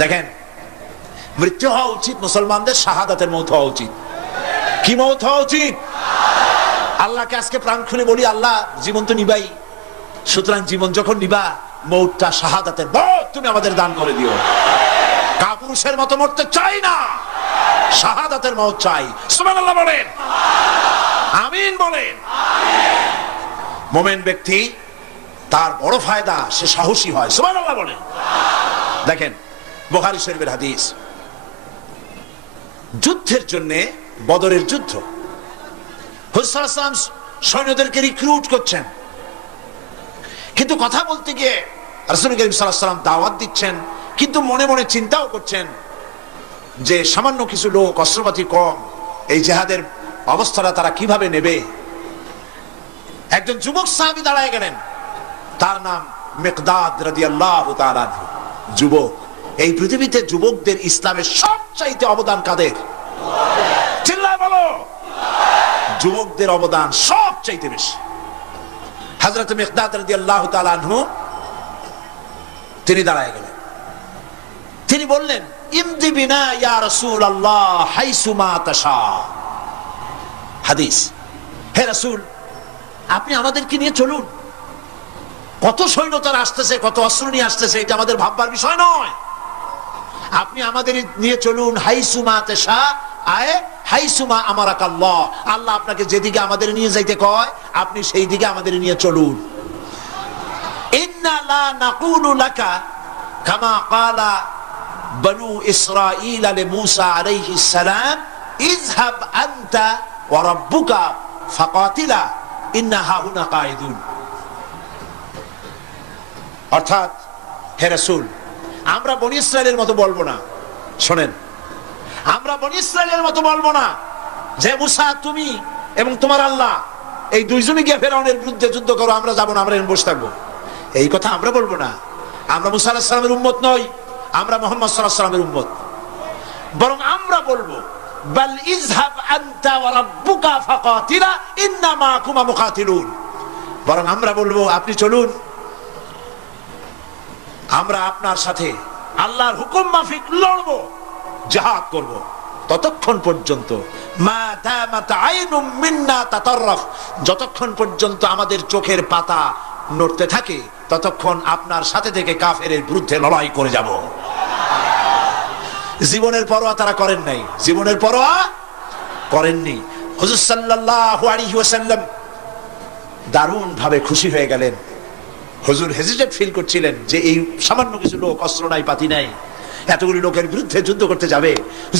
দেখেন, মৃত্যু হওয়া উচিত মুসলমানদের শাহাদাতের মৌত হওয়া উচিত। কি মৌত হওয়া উচিত? আল্লাহকে আজকে প্রাণ খুলে বলি, আল্লাহ জীবন তো নিবাই, সুতরাং জীবন যখন নিবা মৌতটা শাহাদাতের মৌত তুমি আমাদের দান করে দিও। কাপুরুষের মতো মরতে চাই না, শাহাদাতের মৌত চাই। সুবহানাল্লাহ বলেন, আমিন বলেন। মুমিন ব্যক্তি তার বড় ফায়দা, সে সাহসী হয়। সুবহানাল্লাহ বলেন। দেখেন বুখারী শরীফের হাদিস, যুদ্ধের জন্য বদরের যুদ্ধ, হুজুর সাল্লাল্লাহু আলাইহি ওয়াসাল্লাম সৈন্যদেরকে রিক্রুট করছেন, কিন্তু কথা বলতে গিয়ে রাসূল করিম সাল্লাল্লাহু আলাইহি ওয়াসাল্লাম দাওয়াত দিচ্ছেন, কিন্তু মনে মনে চিন্তাও করছেন যে সামান্য কিছু লোক, অস্ত্রপাতি কম, এই জিহাদের অবস্থাটা তারা কিভাবে নেবে। একজন যুবক সাহাবী দাঁড়ায় গেলেন, তার নাম মিকদাদ রাদিয়াল্লাহু তাআলা আনহু। যুবক, এই পৃথিবীতে যুবকদের ইসলামের সবচাইতে অবদান কাদের? চিল্লায় বলো। যুবকদের অবদান সবচাইতে বেশি। হযরত মিকদাদ রাদিয়াল্লাহু তাআলা আনহু তিনি দাঁড়ায় গেলেন, তিনি বললেন, ইমদি বিনা ইয়া রাসূলুল্লাহ হাইসুমা তাশা। হাদিস, হে রাসূল, আপনি আমাদেরকে নিয়ে চলুন। কত সৈন্য তারা আসতেছে, কত অস্ত্র নিয়ে আসতেছে, এটা আমাদের ভাববার বিষয় নয়। আপনি আমাদের নিয়ে চলুন, হাইসুমা তাশা আয় হাইসুমা আমারাকাল্লাহ। আল্লাহ আপনাকে যেদিকে আমাদের নিয়ে যাইতে কয় আপনি সেই দিকে আমাদের নিয়ে চলুন। ইন্না লা নাকুলু লাকা কামা ক্বালা বনু ইসরাঈল লিমূসা আলাইহিস সালাম, ইযহাব আনতা ওয়া রাব্বুকা ফাকাতিলা ইন্না হাহুনা কাঈদুন। অর্থাৎ, হে রাসূল, আমরা বনি ইসরাইলের মতো বলবো না। শোনেন, আমরা বনি ইসরাইলের মতো বলবো না যে মুসা তুমি এবং তোমার আল্লাহ এই দুইজনে গিয়ে ফেরাউনের বিরুদ্ধে যুদ্ধ করো, আমরা যাবো না, আমরা এখানে বসে থাকবো। এই কথা আমরা বলবো না। আমরা মুসা আলাইহিস সালামের উম্মত নই, আমরা মুহাম্মদ সাল্লাল্লাহু আলাইহি ওয়াসাল্লামের উম্মত। বরং আমরা বলবো, বাল ইযহাব আনতা ওয়া রাব্বুকা ফাকাতিলা ইন্না মাকুমা মুকাতিলুন। বরং আমরা বলবো, আপনি চলুন, আমরা আপনার সাথে আল্লাহর হুকুম মাফিক লড়বো, জিহাদ করব। ততক্ষণ পর্যন্ত মা দামাত আইনুম মিন্না তাতাররাফ, যতক্ষণ পর্যন্ত আমাদের চোখের পাতা নড়তে থাকে ততক্ষণ আপনার সাথে থেকে কাফেরের বিরুদ্ধে লড়াই করে যাব। জীবনের পরোয়া তারা করেন নাই, জীবনের পরোয়া করেননি। হুজুর সাল্লাল্লাহু আলাইহি ওয়াসাল্লাম দারুণ ভাবে খুশি হয়ে গেলেন। হুজুর হেজিটেট ফিল করছিলেন যে এই সামান্য কিছু লোক, অস্ত্র নাই, পাতি নাই, এতগুলি লোকের বিরুদ্ধে যুদ্ধ করতে যাবে।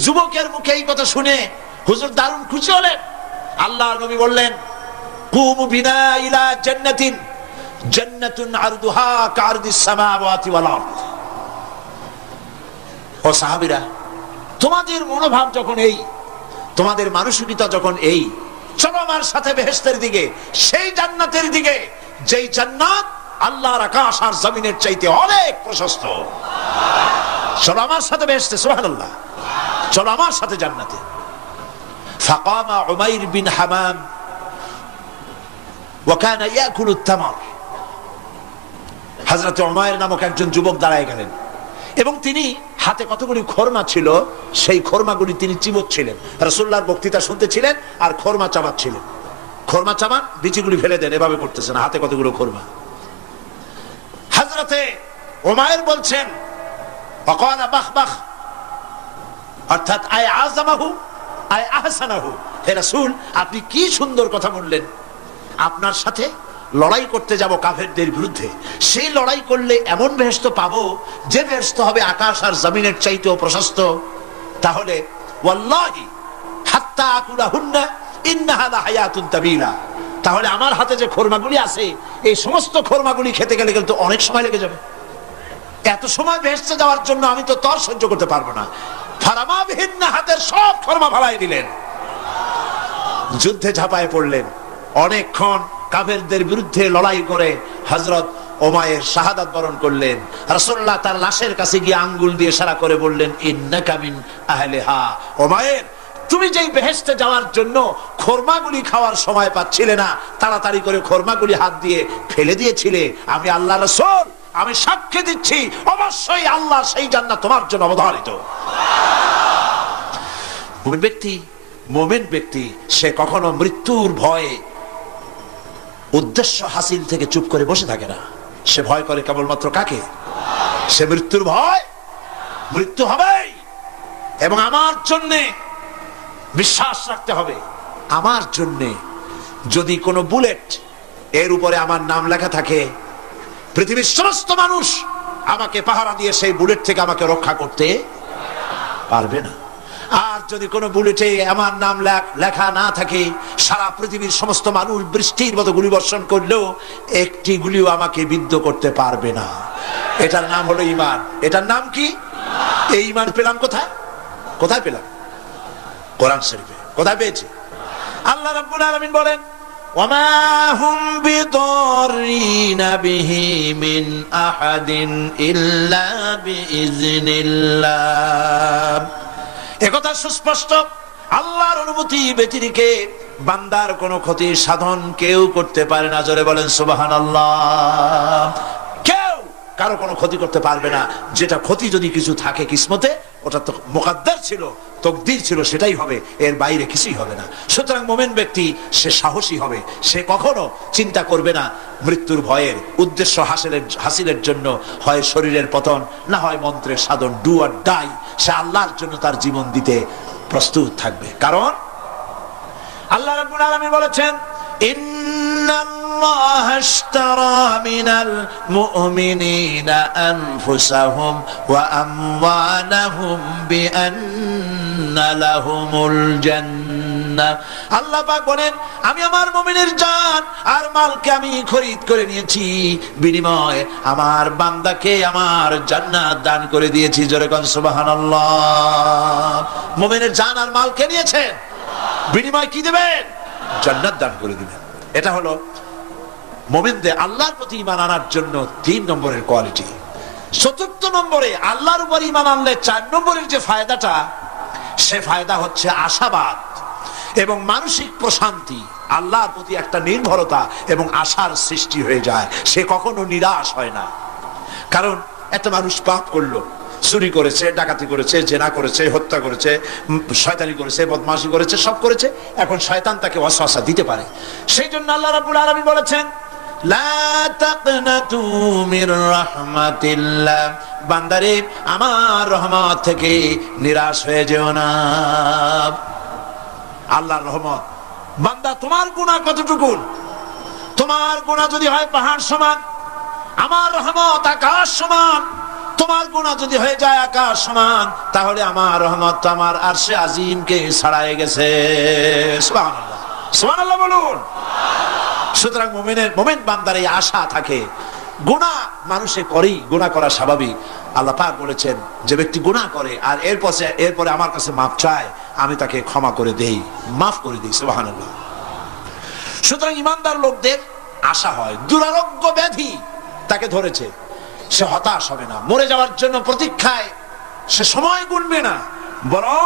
যুবকের মুখে এই কথা শুনে হুজুর দারুণ খুশি হলেন। আল্লাহর নবী বললেন, কুমু বিনা ইলা জান্নাতিন জান্নাতুন আরদুহা কারদিস সামাওয়াতি ওয়াল আরদ। ও সাহাবীরা, তোমাদের মনোভাব যখন এই, তোমাদের মানসিকতা যখন এই, চলো আমার সাথে বেহেশতের দিকে, সেই জান্নাতের দিকে যেই জান্নাত আল্লাহর আকাশ আর জমিনের চাইতে অনেক প্রশস্ত। চলো আমার সাথে বেহেশতে, সুবহানাল্লাহ, চলো আমার সাথে জান্নাতে। ফাকামা উমাইর বিন হামাম ওয়া কানা ইয়াকুলু তামার। হযরত উমাইর নামক একজন যুবক দাঁড়ায় গেলেন এবং তিনি হাতে কতগুলি খরমা ছিল, সেই খরমাগুলি তিনি চিবোচ্ছিলেন। রাসূলুল্লাহর বক্তৃতা শুনতেছিলেন আর খরমা চাবাচ্ছিলেন। খরমা চাবান, বিচিগুলি ফেলে দেন, এভাবে করতেছেন, হাতে কতগুলো খরমা। হযরতে উমাইর বলছেন, ওয়াকালা বাখ বাখ, অর্থাৎ আয় আযমাহু আয় আহসানাহু। হে রাসূল, আপনি কি সুন্দর কথা বললেন। আপনার সাথে লড়াই করতে যাব কাফেরদের বিরুদ্ধে, সেই লড়াই করলে এমন বেহেশত পাবো যে বেহেশত হবে আকাশ আর জমিনের চাইতেও প্রশস্ত। তাহলে ওয়াল্লাহি হাত্তা আকুলাহুন্না ইন্নাহা লাহায়াতুন তাবিলা, তাহলে আমার হাতে যে খরমাগুলি আছে এই সমস্ত খরমাগুলি খেতে গেলে কিন্তু অনেক সময় লেগে যাবে। এত সময় বেহেশতে যাওয়ার জন্য আমি তো তর সহ্য করতে পারবো না। ফারামা বিহিন্না, হাতের সব খরমা ফালাই দিলেন, যুদ্ধে ঝাঁপায় পড়লেন। অনেকক্ষণ কাফেরদের বিরুদ্ধে লড়াই করে হযরত উমাইর শাহাদাত বরণ করলেন। রাসূলুল্লাহ তার লাশের কাছে গিয়ে আঙ্গুল দিয়ে ইশারা করে বললেন, ইন্নাকা মিন আহলিহা। উমাইর, তুমি যেই বেহেশতে যাওয়ার জন্য খরমাগুলি খাওয়ার সময় পাচ্ছিলে না, তাড়াতাড়ি করে খরমাগুলি হাত দিয়ে ফেলে দিয়েছিলে, আমি আল্লাহর রাসূল আমি সাক্ষী দিচ্ছি অবশ্যই আল্লাহ সেই জান্নাত তোমার জন্য অবধারিত। মুমিন ব্যক্তি সে কখনো মৃত্যুর ভয়ে উদ্দেশ্য হাসিল থেকে চুপ করে বসে থাকে না। সে ভয় করে কেবলমাত্র কাকে? সে মৃত্যুর ভয়, মৃত্যু হবেই এবং আমার জন্য বিশ্বাস রাখতে হবে। আমার জন্য যদি কোনো বুলেট এর উপরে আমার নাম লেখা থাকে, পৃথিবীর সমস্ত মানুষ আমাকে পাহারা দিয়ে সেই বুলেট থেকে আমাকে রক্ষা করতে পারবে না। আর যদি কোনো বুলেটে আমার নাম লেখা না থাকে, সারা পৃথিবীর সমস্ত মানুষ বৃষ্টির মতো গুলি বর্ষণ করলেও একটি গুলিও আমাকে বিদ্ধ করতে পারবে না। এটার নাম হলো ঈমান। এটার নাম কি? এই ঈমান পেলাম কোথায়? কোথায় পেলাম? কোরআন শরীফে। কোথায় পেয়েছি? আল্লাহ রাব্বুল আলামিন বলেন, ওয়ামা হুম বিদরিনা বিহি মিন আহাদিন ইল্লা বিইজনিল্লাহ। একথা সুস্পষ্ট, আল্লাহর অনুমতি ব্যতিরেকে বান্দার কোনো ক্ষতি সাধন কেউ করতে পারে না। জোরে বলেন সুবহানাল্লাহ। কেউ কারো কোনো ক্ষতি করতে পারবে না। যেটা ক্ষতি যদি কিছু থাকে কিসমতে, ওটা তো মুকদ্দার ছিল, তকদির ছিল, সেটাই হবে, এর বাইরে কিছুই হবে না। সুতরাং মুমিন ব্যক্তি সে সাহসী হবে। সে কখনো চিন্তা করবে না মৃত্যুর ভয়ের। উদ্দেশ্য হাসিলের জন্য হয় শরীরের পতন, না হয় মন্ত্রের সাধন, ডু অর ডাই। সে আল্লাহর জন্য তার জীবন দিতে প্রস্তুত থাকবে। কারণ আল্লাহ রাব্বুল আলামিন বলেছেন, ইন্নাল্লাহা আশতারা মিনাল মুমিনিনা আনফুসাহুম ওয়া আমওয়ালাহুম বিআন্না লাহুমুল জান্নাহ। আল্লাহ পাক বলেন, আমি আমার মুমিনের জান আর মালকে আমি খরিদ করে নিয়েছি, বিনিময়ে আমার বান্দাকে আমার জান্নাত দান করে দিয়েছি। জোরে কোন সুবহানাল্লাহ। মুমিনের জান আর মালকে নিয়েছেন, বিনিময় কি দিবেন? জান্নাত দান করে দিবেন। এটা হলো মুমিনদের আল্লাহর প্রতি ঈমান আনার জন্য 3 নম্বরের কোয়ালিটি। 4th নম্বরে আল্লাহর উপর ঈমান আনলে 4 নম্বরের যে ফায়দাটা, সে ফায়দা হচ্ছে আশাবাদ এবং মানসিক প্রশান্তি। আল্লাহর প্রতি একটা নির্ভরতা এবং আশার সৃষ্টি হয়ে যায়। সে কখনো নিরাশ হয় না। কারণ একটা মানুষ পাপ করলো, চুরি করেছে, ডাকাতি করেছে, জেনা করেছে, হত্যা করেছে, শয়তানি করেছে, বদমাশি করেছে, সব করেছে। এখন শয়তান তাকে ওয়াসওয়াসা দিতে পারে। সেই জন্য আল্লাহ রাব্বুল আলামিন বলেছেন, লা তাকনাতু মির রাহমাতিল্লাহ। বান্দারে, আমার রহমত থেকে নিরাশ হয়ে যেও না। আল্লাহর রহমত। বান্দা, তোমার গুনাহ কতটুকু? তোমার গুনাহ যদি হয় পাহাড় সমান, আমার রহমত আকাশ সমান। তোমার গুনাহ যদি হয়ে যায় আকাশ সমান, তাহলে আমার রহমত তো আমার আরশে আজিমকে ছাড়াই গেছে। সুবহানাল্লাহ, সুবহানাল্লাহ বলুন। সুতরাং মুমিন বান্দার এই আশা থাকে। গুনাহ মানুষে করেই, গুনাহ করা স্বাভাবিক। আল্লাহ পাক বলেছেন, যে ব্যক্তি গুনাহ করে আর এরপরে আমার কাছে মাফ চায়, আমি তাকে ক্ষমা করে দেই, মাফ করে দিই। সুবহানাল্লাহ। সুতরাং ইমানদার লোকদের আশা হয়, দুরারোগ্য ব্যাধি তাকে ধরেছে, সে হতাশ হবে না। মরে যাওয়ার জন্য প্রতীক্ষায় সে সময় গুনবে না, বরং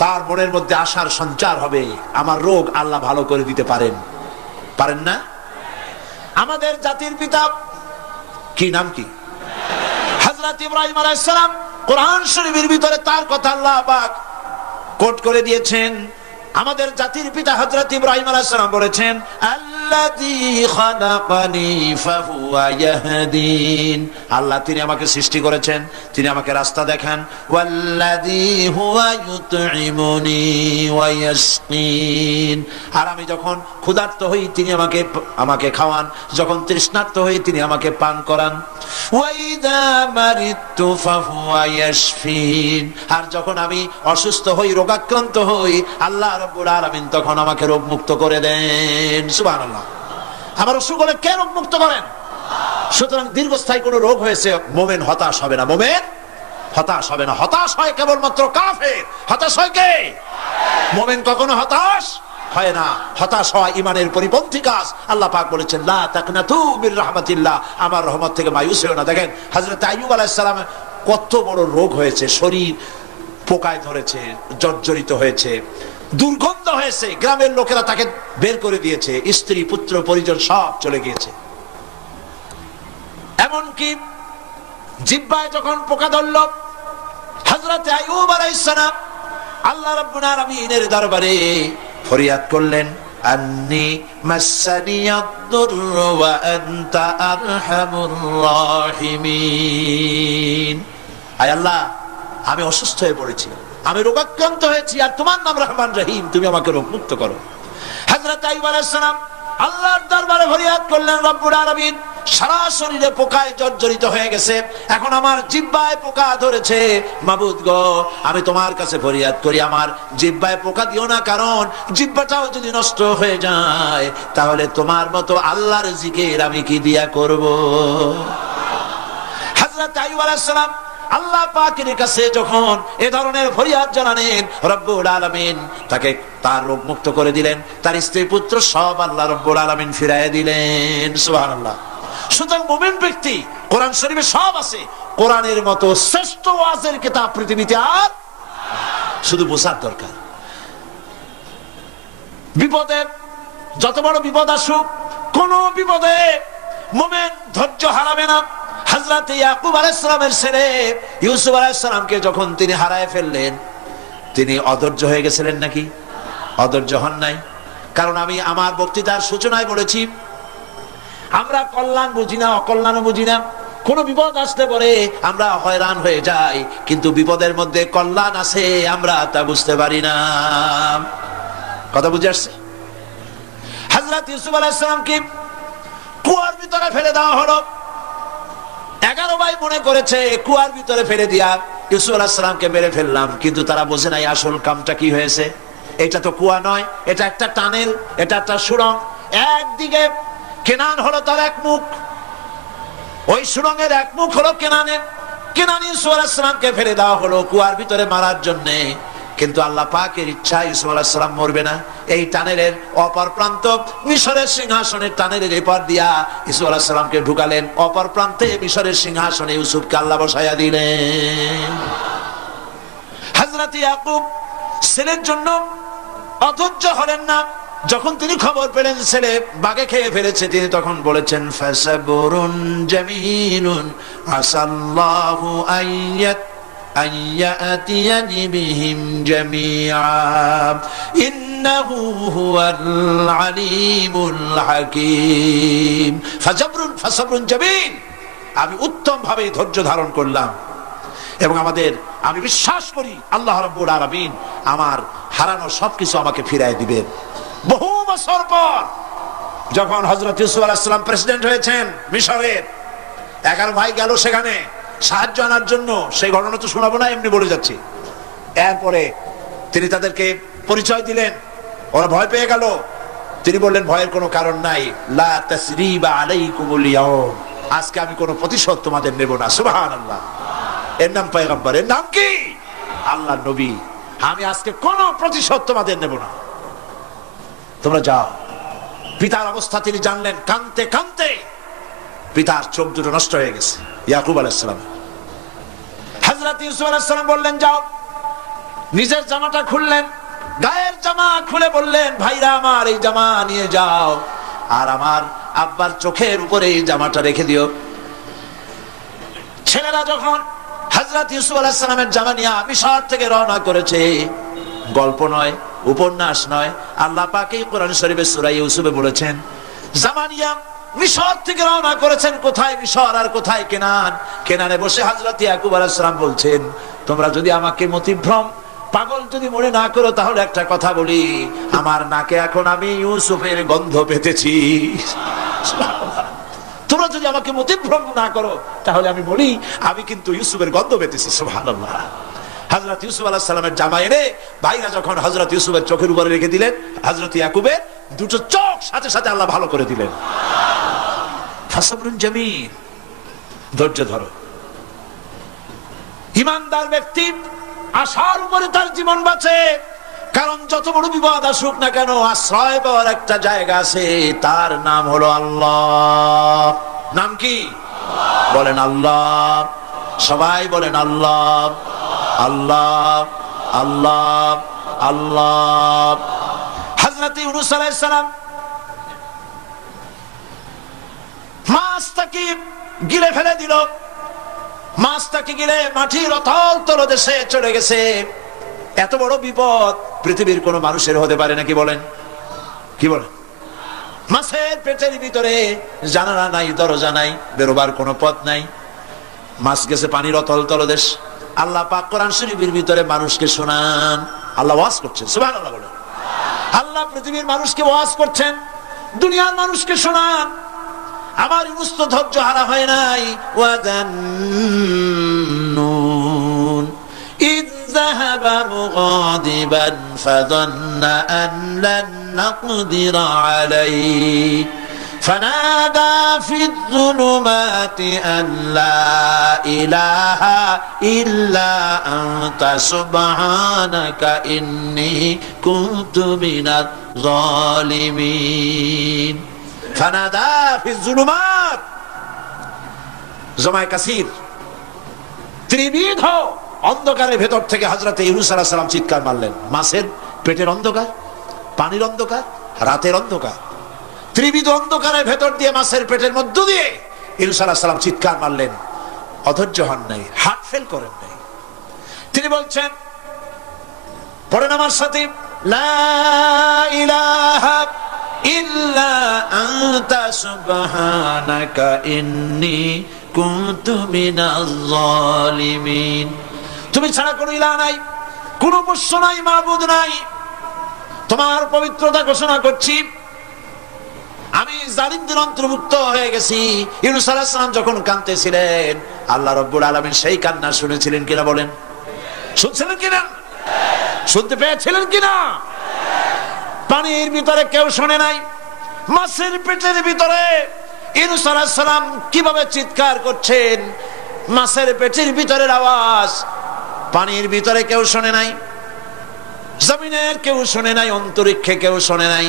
তার মনের মধ্যে আশার সঞ্চার হবে, আমার রোগ আল্লাহ ভালো করে দিতে পারেন। পারেন না? আমাদের জাতির পিতা কি নাম কি? হযরত ইব্রাহিম আলাইহিস সালাম। কোরআন শরীফের ভিতরে তার কথা আল্লাহ পাক কোট করে দিয়েছেন। আমাদের জাতির পিতা হযরত ইব্রাহিম আলাইহিস সালাম বলেছেন, আল্লাযী খালাকানি ফাহুয়া ইয়াহদিন। আল্লাহ তিনি আমাকে সৃষ্টি করেছেন, তিনি আমাকে রাস্তা দেখান। ওয়াল্লাযী হুয়া ইউতঈমুনি ওয়া ইয়াসকিন। আর আমি যখন ক্ষুধার্ত হই তিনি আমাকে খাওয়ান, যখন তৃষ্ণার্ত হই তিনি আমাকে পান করান। ওয়া ইযা মারিতু ফাহুয়া ইয়াশফিন। আর যখন আমি অসুস্থ হই, রোগাক্রান্ত হই, আল্লাহ রাব্বুল আলামিন তখন আমাকে রোগ মুক্ত করে দেন। সুবহানাল্লাহ। আমার অসুখ হলে কে রোগ মুক্ত করেন? সুতরাং দীর্ঘস্থায়ী কোনো রোগ হয়েছে, মুমিন হতাশ হবে না। মুমিন হতাশ হবে না। হতাশ হয় কেবলমাত্র কাফের। হতাশ হয় কে? মুমিন কখনো হতাশ হয় না। হতাশ হওয়া ঈমানের পরিপন্থী কাজ। আল্লাহ পাক বলেছেন, লা তাকনাতু মির রাহমাতিল্লাহ। আমার রহমত থেকে মায়ুস হও না। দেখেন হযরত আইয়ুব আলাইহিস সালামের কত বড় রোগ হয়েছে, শরীর পোকায় ধরেছে, জর্জরিত হয়েছে, দুর্গন্ধ হয়েছে, গ্রামের লোকেরা তাকে বের করে দিয়েছে, স্ত্রী পুত্র পরিজন সব চলে গিয়েছে। এমন কি? জিহ্বায় যখন পোকা ধরল, হযরত আইয়ুব আলাইহিস সালাম আল্লাহ রাব্বুল আলামিনের দরবারে ফরিয়াদ করলেন, আন্নী মাসসানিয়াদ-দুররু ওয়া আনতা আরহামুর রাহিমিন। আয় আল্লাহ, আমি অসুস্থ হয়ে পড়েছি, আমি রোগাক্রান্ত হয়েছি, আর তোমার নাম রহমান রহিম, তুমি আমাকে রোগমুক্ত করো। হযরত আইয়ুব আলাইহিস সালাম আল্লাহর দরবারে ফরিয়াদ করলেন, রব্বুল আলামিন সারা শরীরে পোকায় জর্জরিত হয়ে গেছে, এখন আমার জিহ্বায় পোকা ধরেছে, মাবুদ গো আমি তোমার কাছে ফরিয়াদ করি, আমার জিহ্বায় পোকা দিও না, কারণ জিহ্বাটাও যদি নষ্ট হয়ে যায় তাহলে তোমার মতো আল্লাহর জিকির আমি কি দিয়া করব। হযরত আইয়ুব আলাইহিস সালাম আল্লাহ পাকের কাছে যখন এ ধরনের ফরিয়াদ জানালেন, রব্বুল আলামিন তাকে তার রোগ মুক্ত করে দিলেন, তার স্ত্রী পুত্র সব আল্লাহ রব্বুল আলামিন ফিরাইয়া দিলেন। সুবহানাল্লাহ। সুতরাং মুমিন ব্যক্তি, কোরআন শরীফে সব আছে, কোরআনের মতো শ্রেষ্ঠ ওয়াজের কিতাব পৃথিবীতে আর, শুধু বোঝার দরকার। বিপদে, যত বড় বিপদ আসুক, কোন বিপদে মুমিন ধৈর্য হারাবে না। হযরত ইয়াকুব আলাইহিস সালামের ছেলে ইউসুফ আলাইহিস সালামকে যখন তিনি হারায় ফেললেন, তিনি অধৈর্য হয়ে গেছিলেন নাকি? অধৈর্য হন নাই। কারণ আমি আমার বক্তৃতার সূচনায় বলেছি, আমরা কল্যাণ বুঝি না, অকল্যাণও বুঝি না। কোন বিপদ আসতে পারে আমরা হয়রান হয়ে যাই, কিন্তু বিপদের মধ্যে কল্যাণ আছে আমরা তা বুঝতে পারি না। কথা বুঝে আসছে? হযরত ইউসুফ আলাইহিস সালামকে কুয়ার ভিতরে ফেলে দেওয়া হলো। 11 ভাই মনে করেছে কুয়ার ভিতরে ফেলে দিয়া ইউসুফ আলাইহিস সালামকে মেরে ফেললাম, কিন্তু তারা বোঝে নাই আসল কামটা কি হয়েছে। এটা তো কুয়া নয়, এটা একটা টানেল, এটা একটা সুড়ঙ্গ। একদিকে কেনান হলো তার এক মুখ, ওই সুড়ঙ্গের এক মুখ হলো কেনানের। কেনান ইউসুফ আলাইহিস সালামকে ফেলে দেওয়া হলো কুয়ার ভিতরে মারার জন্য, কিন্তু আল্লাহ পাকের ইচ্ছা ইউসুফ আলাইহিস সালাম মরবে না। এই টানেলের অপর প্রান্ত মিশরের সিংহাসনের টানেলের এপার দিয়া ইউসুফ আলাইহিস সালামকে ঢুকালেন, অপর প্রান্তে মিশরের সিংহাসনে ইউসুফকে আল্লাহ বসাইয়া দিলেন। হযরত ইয়াকুব ছেলের জন্য অধৈর্য হলেন না। যখন তিনি খবর পেলেন ছেলে বাঘে খেয়ে ফেলেছে, তিনি তখন বলেছেন, ফাসাবরুন জামিলুন আসাল্লাহু আইয়াতিয়ানি বিহিম জামিআ ইন্নাহু হুয়াল আলিমুল হাকীম। ফাসাবরুন জামিল, আমি উত্তম ভাবে ধৈর্য ধারণ করলাম, এবং আমি বিশ্বাস করি আল্লাহ রাব্বুল আলামিন আমার হারানো সবকিছু আমাকে ফিরাই দিবেন। বহু বছর পর যখন হযরত ইউসুফ আলাইহিস সালাম প্রেসিডেন্ট হয়েছেন মিশরের, 11 ভাই গেল সেখানে সাহায্য আনার জন্য। সেই ঘটনা তো শোনাবো না, এমনি বলে যাচ্ছি। এরপরে তিনি তাদেরকে পরিচয় দিলেন, ওরা ভয় পেয়ে গেল। তিনি বললেন, ভয়ের কোনো কারণ নাই, লা তাসরিবা আলাইকুমুল ইয়াউম, আজকে আমি কোনো প্রতিশোধ তোমাদের নেব না। সুবহানাল্লাহ। এর নাম পয়গম্বর, এর নাম কি? আল্লাহর নবী। আমি আজকে কোনো প্রতিশোধ তোমাদের নেব না, তোমরা যাও। পিতার অবস্থা তিনি জানলেন, কাঁদতে কাঁদতে পিতার চোখ দুটো নষ্ট হয়ে গেছে। ইয়াকুব আলাইহিস সালাম, হযরত ইউসুফ আলাইহিস সালাম বললেন, যাও। নিজের জামাটা খুললেন, গায়ের জামা খুলে বললেন, ভাইরা আমার এই জামা নিয়ে যাও, আর আমার আব্বার চোখের উপরে এই জামাটা রেখে দিও। ছেলেরা যখন হযরত ইউসুফ আলাইহিস সালামের জামা নিয়ে মিশর থেকে রওনা করেছে, গল্প নয়, উপন্যাস নয়, আল্লাহ পাক এই কোরআন শরীফে সূরা ইউসুফে বলেছেন, জামানিয়া মিশর থেকে রওনা করেছেন। কোথায় মিশর আর কোথায় কেনান? কেনানে বসে হযরত ইয়াকুব আলাইহিস সালাম বলছেন, তোমরা যদি আমাকে মতিভ্রম পাগল যদি মনে না করো, তাহলে একটা কথা বলি, আমার নাকে এখন আমি ইউসুফের গন্ধ পেতেছি। তোমরা যদি আমাকে মতিভ্রম না করো, তাহলে আমি বলি আমি কিন্তু ইউসুফের গন্ধ পেতেছি। সুবহানাল্লাহ। হযরত ইউসুফ আলাইহিস সালামের জামা এনে ভাইরা যখন হযরত ইউসুফের চোখের উপরে রেখে দিলেন, হযরত ইয়াকুবের দুটো চোখ সাথে সাথে আল্লাহ ভালো করে দিলেন। ফাসাবরুন জামিল, ধৈর্য ধরো। ঈমানদার ব্যক্তি আশার উপরে তার জীবন বাঁচে, কারণ যত বড় বিপদ আসুক না কেন, আশ্রয় পাওয়ার একটা জায়গা আছে, তার নাম হলো আল্লাহ। নাম কি? বলেন আল্লাহ। সবাই বলেন আল্লাহ, আল্লাহ, আল্লাহ, আল্লাহ। হযরত ইউনূস আলাইহিস সালাম মাছ থেকে গিলে ফেলে দিল, মাছটাকে গিলে মাটির অতল তলদেশে চলে গেছে। এত বড় বিপদ পৃথিবীর কোন মানুষের হতে পারে নাকি বলেন? কি বলেন? মাছের পেটের ভিতরে জানালা নাই, দরজা নাই, বেরোবার কোনো পথ নাই, মাছ গেছে পানির অতল তলদেশ। আল্লাহ পাক কোরআন শরীফের ভিতরে মানুষকে শোনান, আল্লাহ ওয়াজ করছেন, সুবহানাল্লাহ বলেন। আল্লাহ পৃথিবীর মানুষকে ওয়াজ করছেন, দুনিয়ার মানুষকে শোনান। আমার ইউনুস তো ধৈর্য হারা হয় নাই। ওয়াদান্নুন ইয যাহাবা মুগাদিবান ফাযান্না আন লান নাকদিরা আলাইহি ফানাদা ফিয-যুলুমাতি আন লা ইলাহা ইল্লা আনতা সুবহানাকা ইন্নী কুনতু মিনাজ জালিমিন। ফানাদা ফিয-যুলুমাত, জমায়ে কাসির, ত্রিবিধ অন্ধকারের ভেতর থেকে হযরত ইউনূস আলাইহিস সালাম চিৎকার মারলেন। মাছের পেটের অন্ধকার, পানির অন্ধকার, রাতের অন্ধকার, ত্রিবিধ অন্ধকারের ভেতর দিয়ে মাছের পেটের মধ্য দিয়ে ইউনূস আলাইহিস সালাম চিৎকার মারলেন। অধৈর্য হন নাই, হার্ট ফেল করেন নাই। তিনি বলছেন, পড়েন আমার সাথে, লা ইলাহা ইল্লা আনতা সুবহানাকা ইন্নী কুনতু মিনাজ জালিমিন। তুমি ছাড়া কোনো ইলাহ নাই, কোনো উপাস্য নাই, মাবুদ নাই। তোমার পবিত্রতা ঘোষণা করছি, আমি জালিমদের অন্তর্ভুক্ত হয়ে গেছি। ইউনূস আলাইহিস সালাম যখন কাঁদতেছিলেন, আল্লাহ রাব্বুল আলামিন সেই কান্না শুনেছিলেন কিনা বলেন? শুনছিলেন কিনা? শুনতে পেয়েছিলেন কিনা? পানির ভিতরে কেউ শোনে নাই, মাছের পেটের ভিতরে ইউনূস আলাইহিস সালাম কিভাবে চিৎকার করছেন, মাছের পেটের ভিতরের আওয়াজ পানির ভিতরে কেউ শোনে নাই, জমিনের কেউ শোনে নাই, অন্তরিক্ষে কেউ শোনে নাই,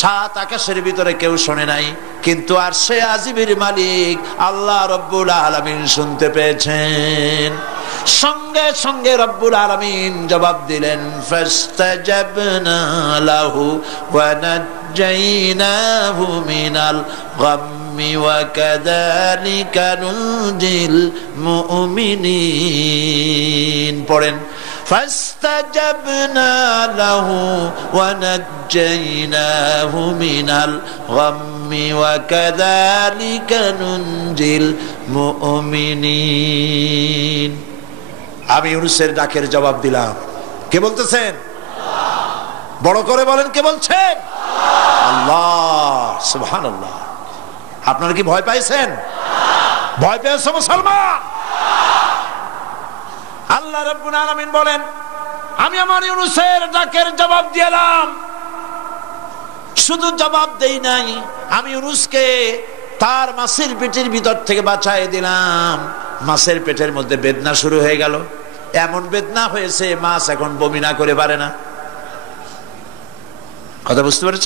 সাত আকাশের ভিতরে কেউ শোনে নাই, কিন্তু আরশে আজিমের মালিক আল্লাহ রাব্বুল আলামিন শুনতে পেয়েছেন। সঙ্গে সঙ্গে রব্বুল আলামিন জবাব দিলেন, ফাস্তাজাবনা লাহু ওয়া নাজ্জাইনাহু মিনাল গাম্মি ওয়া কাযালিকা নুনজিল মুমিনিন। পড়েন, ফাস্তাজাবনা লাহু ওয়া নাজ্জাইনাহু মিনাল গাম্মি ওয়া কাযালিকা নুনজিল মুমিনিন। আমি ইউনূসের ডাকের জবাব দিলাম। কে বলতেছেন? বড় করে বলেন, কে বলছেন? আল্লাহ, সুবহানাল্লাহ। আপনারা কি ভয় পাইছেন? ভয় পেয়েছো মুসলমান? আল্লাহ রাব্বুল আলামিন বলেন, আমি আমার ইউনূসের ডাকের জবাব দিলাম। শুধু জবাব দেই নাই, আমি ইউনূসকে তার মাছের পেটের ভিতর থেকে বাঁচায় দিলাম। মাছের পেটের মধ্যে বেদনা শুরু হয়ে গেল, এমন বেদনা হয়েছে মাছ এখন বমি না করে পারে না। কথা বুঝতে পেরেছ?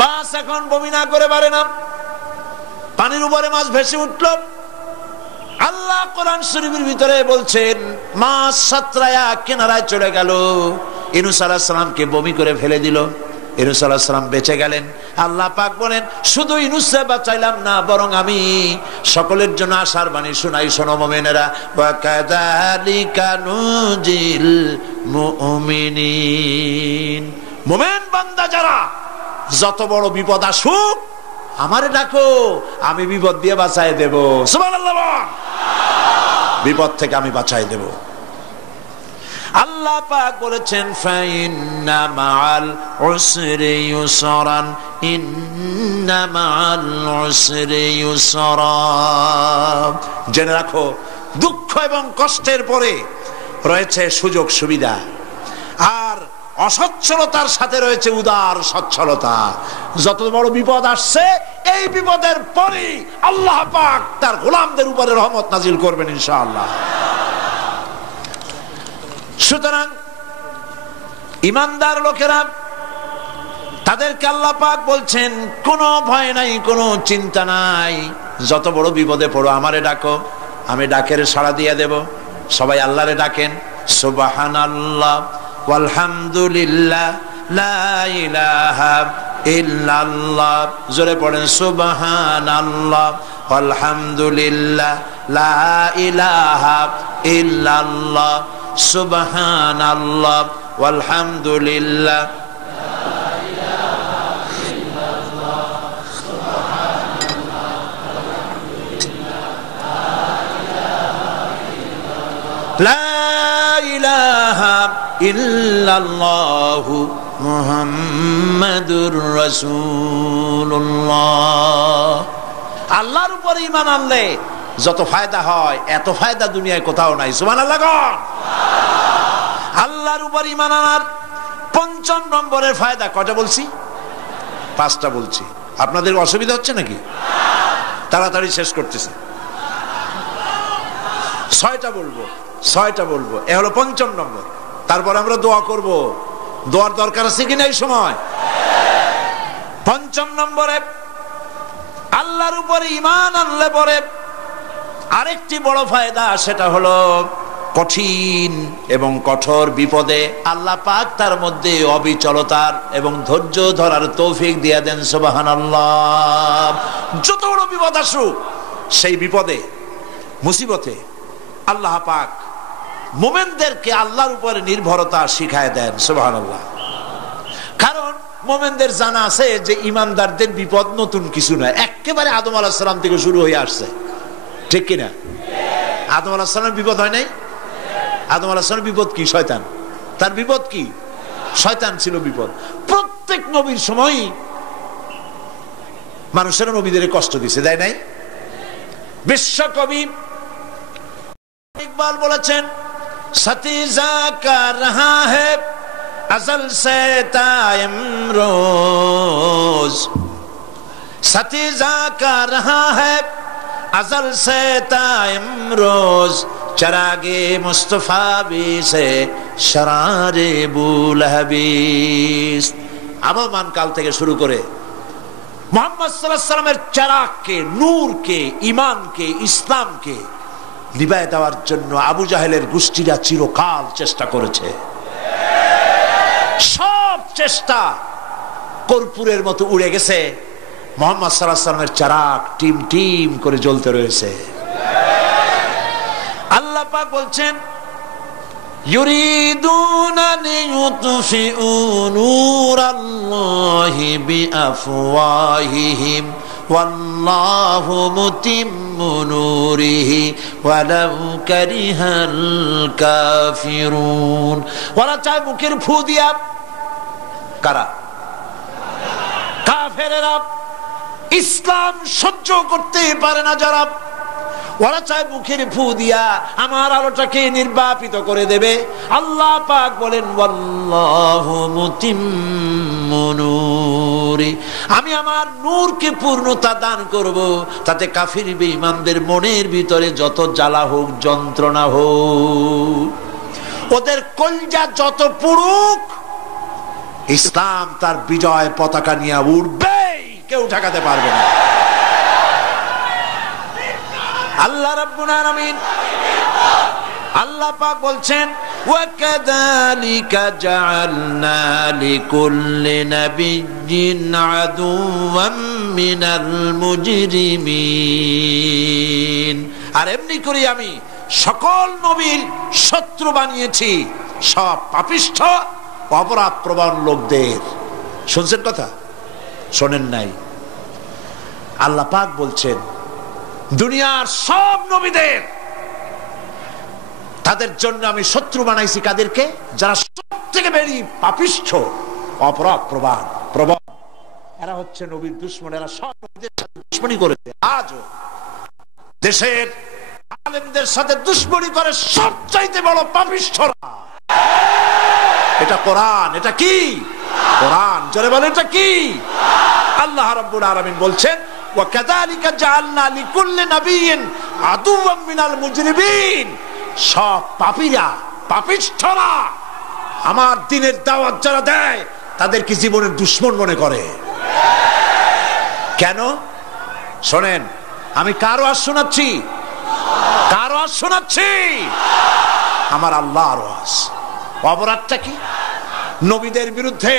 মাছ এখন বমি না করে পারে না। পানির উপরে মাছ ভেসে উঠল। আল্লাহ কোরআন শরীফের ভিতরে বলছেন, মাছ সাতরায়া কিনারায় চলে গেল, ইউনূস আলাইহিস সালামকে বমি করে ফেলে দিল। ইউনূস আলাইহিস সালাম বেঁচে গেলেন। আল্লাহ পাক বলেন, শুধু ইউনূসকে বাঁচাইলাম না, বরং আমি সকলের জন্য আশার বাণী শোনাই, শোনো মুমিনেরা, ওয়া কাযালিকা নুনজিল মুমিনিন। মুমিন বান্দা যারা, যত বড় বিপদ আসুক আমারে ডাকো, আমি বিপদ দিয়ে বাঁচাই দেব। সুবহানাল্লাহ, বিপদ থেকে আমি বাঁচাই দেব। আল্লাহ পাক বলেছেন, ফাইন্না মাআল উসরি ইউসরান, ইন্না মাআল উসরি ইউসরা। জেনে রাখো, দুঃখ এবং কষ্টের পরে রয়েছে সুযোগ সুবিধা, আর অসচ্ছলতার সাথে রয়েছে উদার সচ্ছলতা। যত বড় বিপদ আসছে, এই বিপদের পরেই আল্লাহ পাক তার গোলামদের উপরে রহমত নাজিল করবেন ইনশাআল্লাহ। সুতরাং ঈমানদার লোকেরা, তাদেরকে আল্লাহ পাক বলছেন, কোনো ভয় নাই, কোনো চিন্তা নাই, যত বড় বিপদে পড়ো আমারে ডাকো, আমি ডাকের সাড়া দিয়ে দেব। সবাই আল্লাহরে ডাকেন, সুবহানাল্লাহ ওয়ালহামদুলিল্লাহ লা ইলাহা ইল্লাল্লাহ। জোরে পড়েন, সুবহানাল্লাহ আলহামদুলিল্লাহ, লা ইলাহা ইল্লাল্লাহ, সুবহানাল্লাহ, আলহামদুলিল্লাহ, লা ইলাহা ইল্লাল্লাহু মুহাম্মাদুর রাসূলুল্লাহ। আল্লাহর উপর ঈমান আনলে যত ফায়দা হয় এত ফায়দা দুনিয়ায় কোথাও নাই। সুবহানাল্লাহ। আল্লাহর উপর ঈমান আনার ৫ম নম্বরের ফায়দা কয়টা বলছি? 5টা বলছি। আপনাদের অসুবিধা হচ্ছে নাকি? তাড়াতাড়ি শেষ করতেছে। 6টা বলবো, 6টা বলবো। এ হলো ৫ম নম্বর। তারপর আমরা দোয়া করব। দোয়ার দরকার আছে কিনা এই সময়? ৫ম নম্বরে আল্লাহর উপরে ঈমান আনলে পরে আরেকটি বড় ফায়দা, সেটা হলো কঠিন এবং কঠোর বিপদে আল্লাহ পাক তার মধ্যে অবিচলতার এবং ধৈর্য ধরার তৌফিক দিয়ে দেন। সুবহানাল্লাহ। যত বড় বিপদ আসুক, সেই বিপদে মুসিবতে আল্লাহ পাক মুমিনদেরকে আল্লাহর উপরে নির্ভরতা শিখায় দেন। সুবহানাল্লাহ। কারণ মুমিনদের জানা আছে যে ইমানদারদের বিপদ নতুন কিছু নয়, একেবারে আদম আলাইহিস সালাম থেকে শুরু হয়ে আসছে। ঠিক কিনা? আদম আলাইহিস সালামের বিপদ হয় নাই? আদম আলাইহিস সালামের বিপদ কি? শয়তান। তার বিপদ কি? শয়তান ছিল বিপদ। প্রত্যেক নবীর সময় মানুষের নবীদের কষ্ট দিছে, দেয় নাই? বিশ্বকবি ইকবাল বলেছেন, সতীজা কা রহা হ্যায় अज़ल से ताइमरोज, सतीजा का रहा है अज़ल से ताइमरोज, चरागे मुस्तफा भी से शरारे बुलहबीस। আবহমান কাল থেকে শুরু করে মুহাম্মদ সাল্লাল্লাহু আলাইহি সাল্লামের চারাগকে, নূরকে, ঈমানকে, ইসলামকে নিভায়ে দেওয়ার জন্য আবু জাহেলের গোষ্ঠীরা চিরকাল চেষ্টা করেছে। সব চেষ্টা কর্পূরের মতো উড়ে গেছে, মুহাম্মদ সাল্লাল্লাহু আলাইহি ওয়াসাল্লামের চারাগ টিম টিম করে জ্বলতে রয়েছে। আল্লাহ পাক বলছেন, ইউরিদুনা লিইউতফিউ নূরাল্লাহি বিআফওয়াহিহিম ওয়াল্লাহু মুতিম্মু নূরিহি ওয়ালাউ কারিহাল কাফিরুন। ওরা চায় মুখের ফু দিয়া, কারা? কাফেরেরা। ইসলাম সহ্য করতে পারে না যারা, ওরা চায় মুখের ফু দিয়া আমার আলোটাকে নির্বাপিত করে দেবে। আল্লাহ পাক বলেন, ওয়াল্লাহু মুতিম্মু নূরি, আমি আমার নূরকে পূর্ণতা দান করব। তাতে কাফির বেঈমানদের মনের ভিতরে যত জ্বালা হোক, যন্ত্রণা হোক, ওদের কলজা যত পুড়ুক, ইসলাম তার বিজয় পতাকা নিয়ে উঠবে, কেউ ঠেকাতে পারবে না। আল্লাহ রাব্বুল আলামিন, আল্লাহ পাক বলছেন, ওয়াকাযালিকা জাআলনা লিকুল্লি নাবিয়্যিন আদুওয়াম মিনাল মুজরিমিন। আর এমনি করে আমি সকল নবীর শত্রু বানিয়েছি সব পাপিষ্ঠ অপরাধ প্রবণ লোকদের। শুনছেন কথা? শোনেন নাই? আল্লাহ পাক বলছেন, দুনিয়ার সব নবীদের তাদের জন্য আমি শত্রু বানাইছি। কাদেরকে? যারা সব থেকে বেশি পাপিষ্ঠ, অপরাধ প্রবণ। এরা হচ্ছে নবীর দুশমন। এরা সব নবীদের সাথে দুশমনি করেছে। আজও দেশের আলেমদের সাথে দুশমনি করে সবচাইতে বড় পাপিষ্ঠরা। এটা কোরআন। এটা কি? কোরআন। জোরে বলেন, এটা কি? আল্লাহ রাব্বুল আলামিন বলছেন, ওয়াকাযালিকা জাআলনা লিকুল্লি নাবিয়্যিন আদুওয়াম মিনাল মুজরিমিন। সব পাপীরা, পাপিষ্ঠরা আমার দ্বীনের দাওয়াত যারা দেয় তাদেরকে জীবনের দুশমন মনে করে। কেন? শোনেন, আমি কার ওয়াজ শোনাচ্ছি? কার ওয়াজ শোনাচ্ছি? আমার আল্লাহর ওয়াজ। অপরাধটা কি? নবীদের বিরুদ্ধে,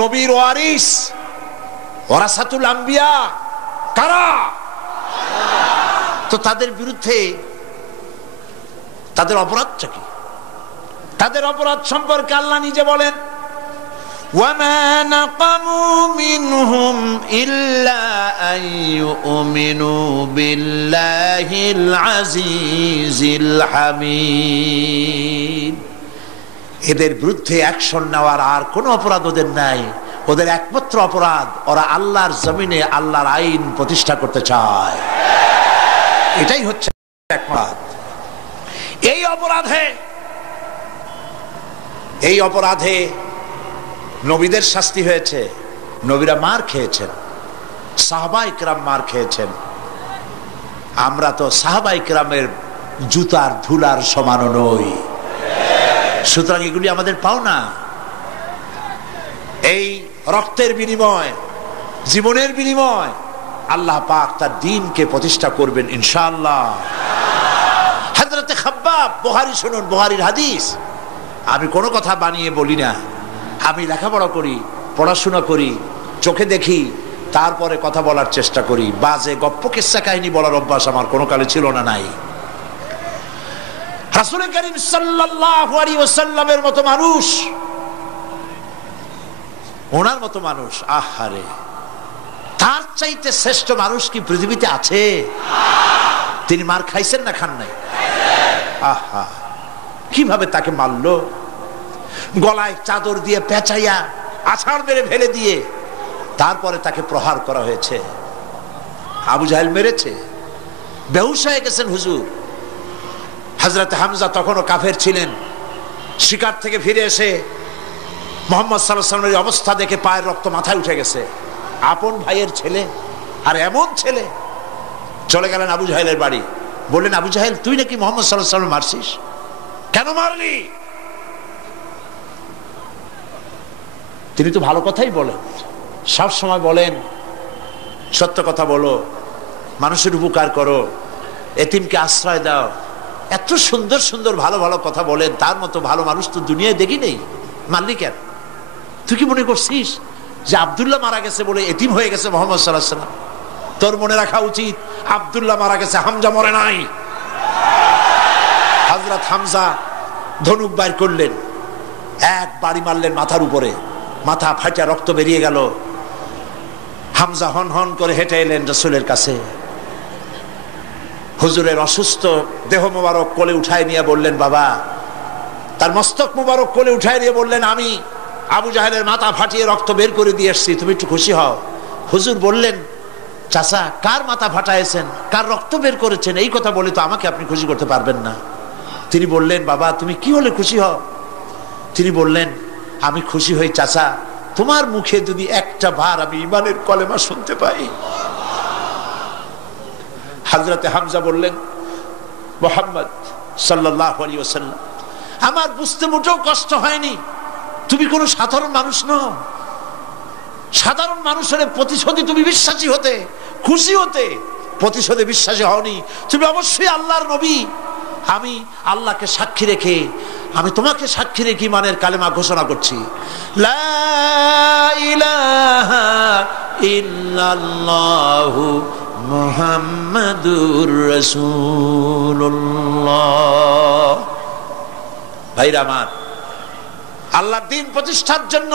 নবীর ওয়ারিস ওয়ারাসাতুল আম্বিয়া কারা? তো তাদের বিরুদ্ধে তাদের অপরাধটা কি? তাদের অপরাধ সম্পর্কে আল্লাহ নিজে বলেন, ওয়ামা নাকামু মিনহুম ইল্লা আন ইউমিনু বিল্লাহিল আজিজিল হামিদ। এদের বিরুদ্ধে অ্যাকশন নেওয়ার আর কোনো অপরাধ ওদের নাই। ওদের একমাত্র অপরাধ, ওরা আল্লাহর জমিনে আল্লাহর আইন প্রতিষ্ঠা করতে চায়। এটাই হচ্ছে অপরাধ। এই অপরাধে নবীদের শাস্তি হয়েছে, নবীরা মার খেয়েছেন, সাহাবায়ে কেরাম মার খেয়েছেন। আমরা তো সাহাবায়ে কেরামের জুতার ধুলার সমানও নই, সুতরাং এগুলি আমাদের পাওনা। এই রক্তের বিনিময়, জীবনের বিনিময় আল্লাহ পাক তার দ্বীনকে প্রতিষ্ঠা করবেন ইনশাআল্লাহ। হযরতে খাব্বাব, বুখারী শুনুন, বুখারীর হাদিস। আমি কোনো কথা বানিয়ে বলি না, আমি লেখাপড়া করি, পড়াশোনা করি, চোখে দেখি, তারপরে কথা বলার চেষ্টা করি। বাজে গপ্প কিস্সা কাহিনী বলার অভ্যাস আমার কোনো কালে ছিল না, নাই। রাসূল করিম সাল্লাল্লাহু আলাইহি ওয়াসাল্লামের মতো মানুষ, ওনার মতো মানুষ, আহারে, তার চাইতে শ্রেষ্ঠ মানুষ কি পৃথিবীতে আছে? তিনি মার খাইছেন না খান নাই? আহা, কিভাবে তাকে মারলো! গলায় চাদর দিয়ে পেঁচাইয়া আছাড় মেরে ফেলে দিয়ে তারপরে তাকে প্রহার করা হয়েছে। আবু জাহেল মেরেছে, বেহুশ হয়ে গেছেন হুজুর। হযরতে হামজা তখনও কাফের ছিলেন। শিকার থেকে ফিরে এসে মুহাম্মদ সাল্লাল্লাহু আলাইহি ওয়াসাল্লামের অবস্থা দেখে পায়ের রক্ত মাথায় উঠে গেছে। আপন ভাইয়ের ছেলে, আর এমন ছেলে। চলে গেলেন আবু জাহেলের বাড়ি, বললেন, আবু জাহেল, তুই নাকি মুহাম্মদ সাল্লাল্লাহু আলাইহি ওয়াসাল্লাম মারছিস, কেন মারলি? তিনি তো ভালো কথাই বলেন, সব সময় বলেন সত্য কথা বলো, মানুষের উপকার করো, এতিমকে আশ্রয় দাও। এত সুন্দর সুন্দর ভালো ভালো কথা বলেন, তার মতো ভালো মানুষ তো দুনিয়ায় দেখি নেই। মারলি কেন? তুই কি মনে করছিস যে আব্দুল্লাহ মারা গেছে বলে এতিম হয়ে গেছে মুহাম্মদ সাল্লাল্লাহু আলাইহি ওয়াসাল্লাম? তোর মনে রাখা উচিত, আব্দুল্লাহ মারা গেছে, হামজা মরে নাই। হযরত হামজা ধনুক বাইর করলেন, এক বাড়ি মারলেন মাথার উপরে, মাথা ফাটা রক্ত বেরিয়ে গেল। হামজা হন হন করে হেঁটে এলেন রাসূলের কাছে। হুজুরের অসুস্থ দেহ মোবারক কোলে উঠায় নিয়ে বললেন, বাবা, তার মস্তক মোবারক কোলে উঠায় নিয়ে বললেন, আমি আবু জাহেলের মাথা ফাটিয়ে রক্ত বের করে দিয়ে এসেছি, তুমি একটু খুশি হও। হুজুর বললেন, চাচা, কার মাথা ফাটাইছেন, কার রক্ত বের করেছেন, এই কথা বলে তো আমাকে আপনি খুশি করতে পারবেন না। তিনি বললেন, বাবা, তুমি কি হলে খুশি হও? তিনি বললেন, আমি খুশি হই চাচা, তোমার মুখে যদি একটা বার আমি ঈমানের কলেমা শুনতে পাই। হযরতে হামজা বললেন, মুহাম্মদ সাল্লাল্লাহু আলাইহি ওয়াসাল্লাম, আমার বুঝতে মোটেও কষ্ট হয়নি, তুমি কোনো সাধারণ মানুষ নও। সাধারণ মানুষের প্রতিশোধে তুমি বিশ্বাসী হতে, খুশি হতে, প্রতিশোধে বিশ্বাসী হওনি। তুমি অবশ্যই আল্লাহর নবী। আমি আল্লাহকে সাক্ষী রেখে, আমি তোমাকে সাক্ষী রেখে ঈমানের কালেমা ঘোষণা করছি, লা ইলাহা ইল্লাল্লাহু মুহাম্মাদুর রাসূলুল্লাহ। ভাইরা আমার, আল্লাহর দ্বীন প্রতিষ্ঠার জন্য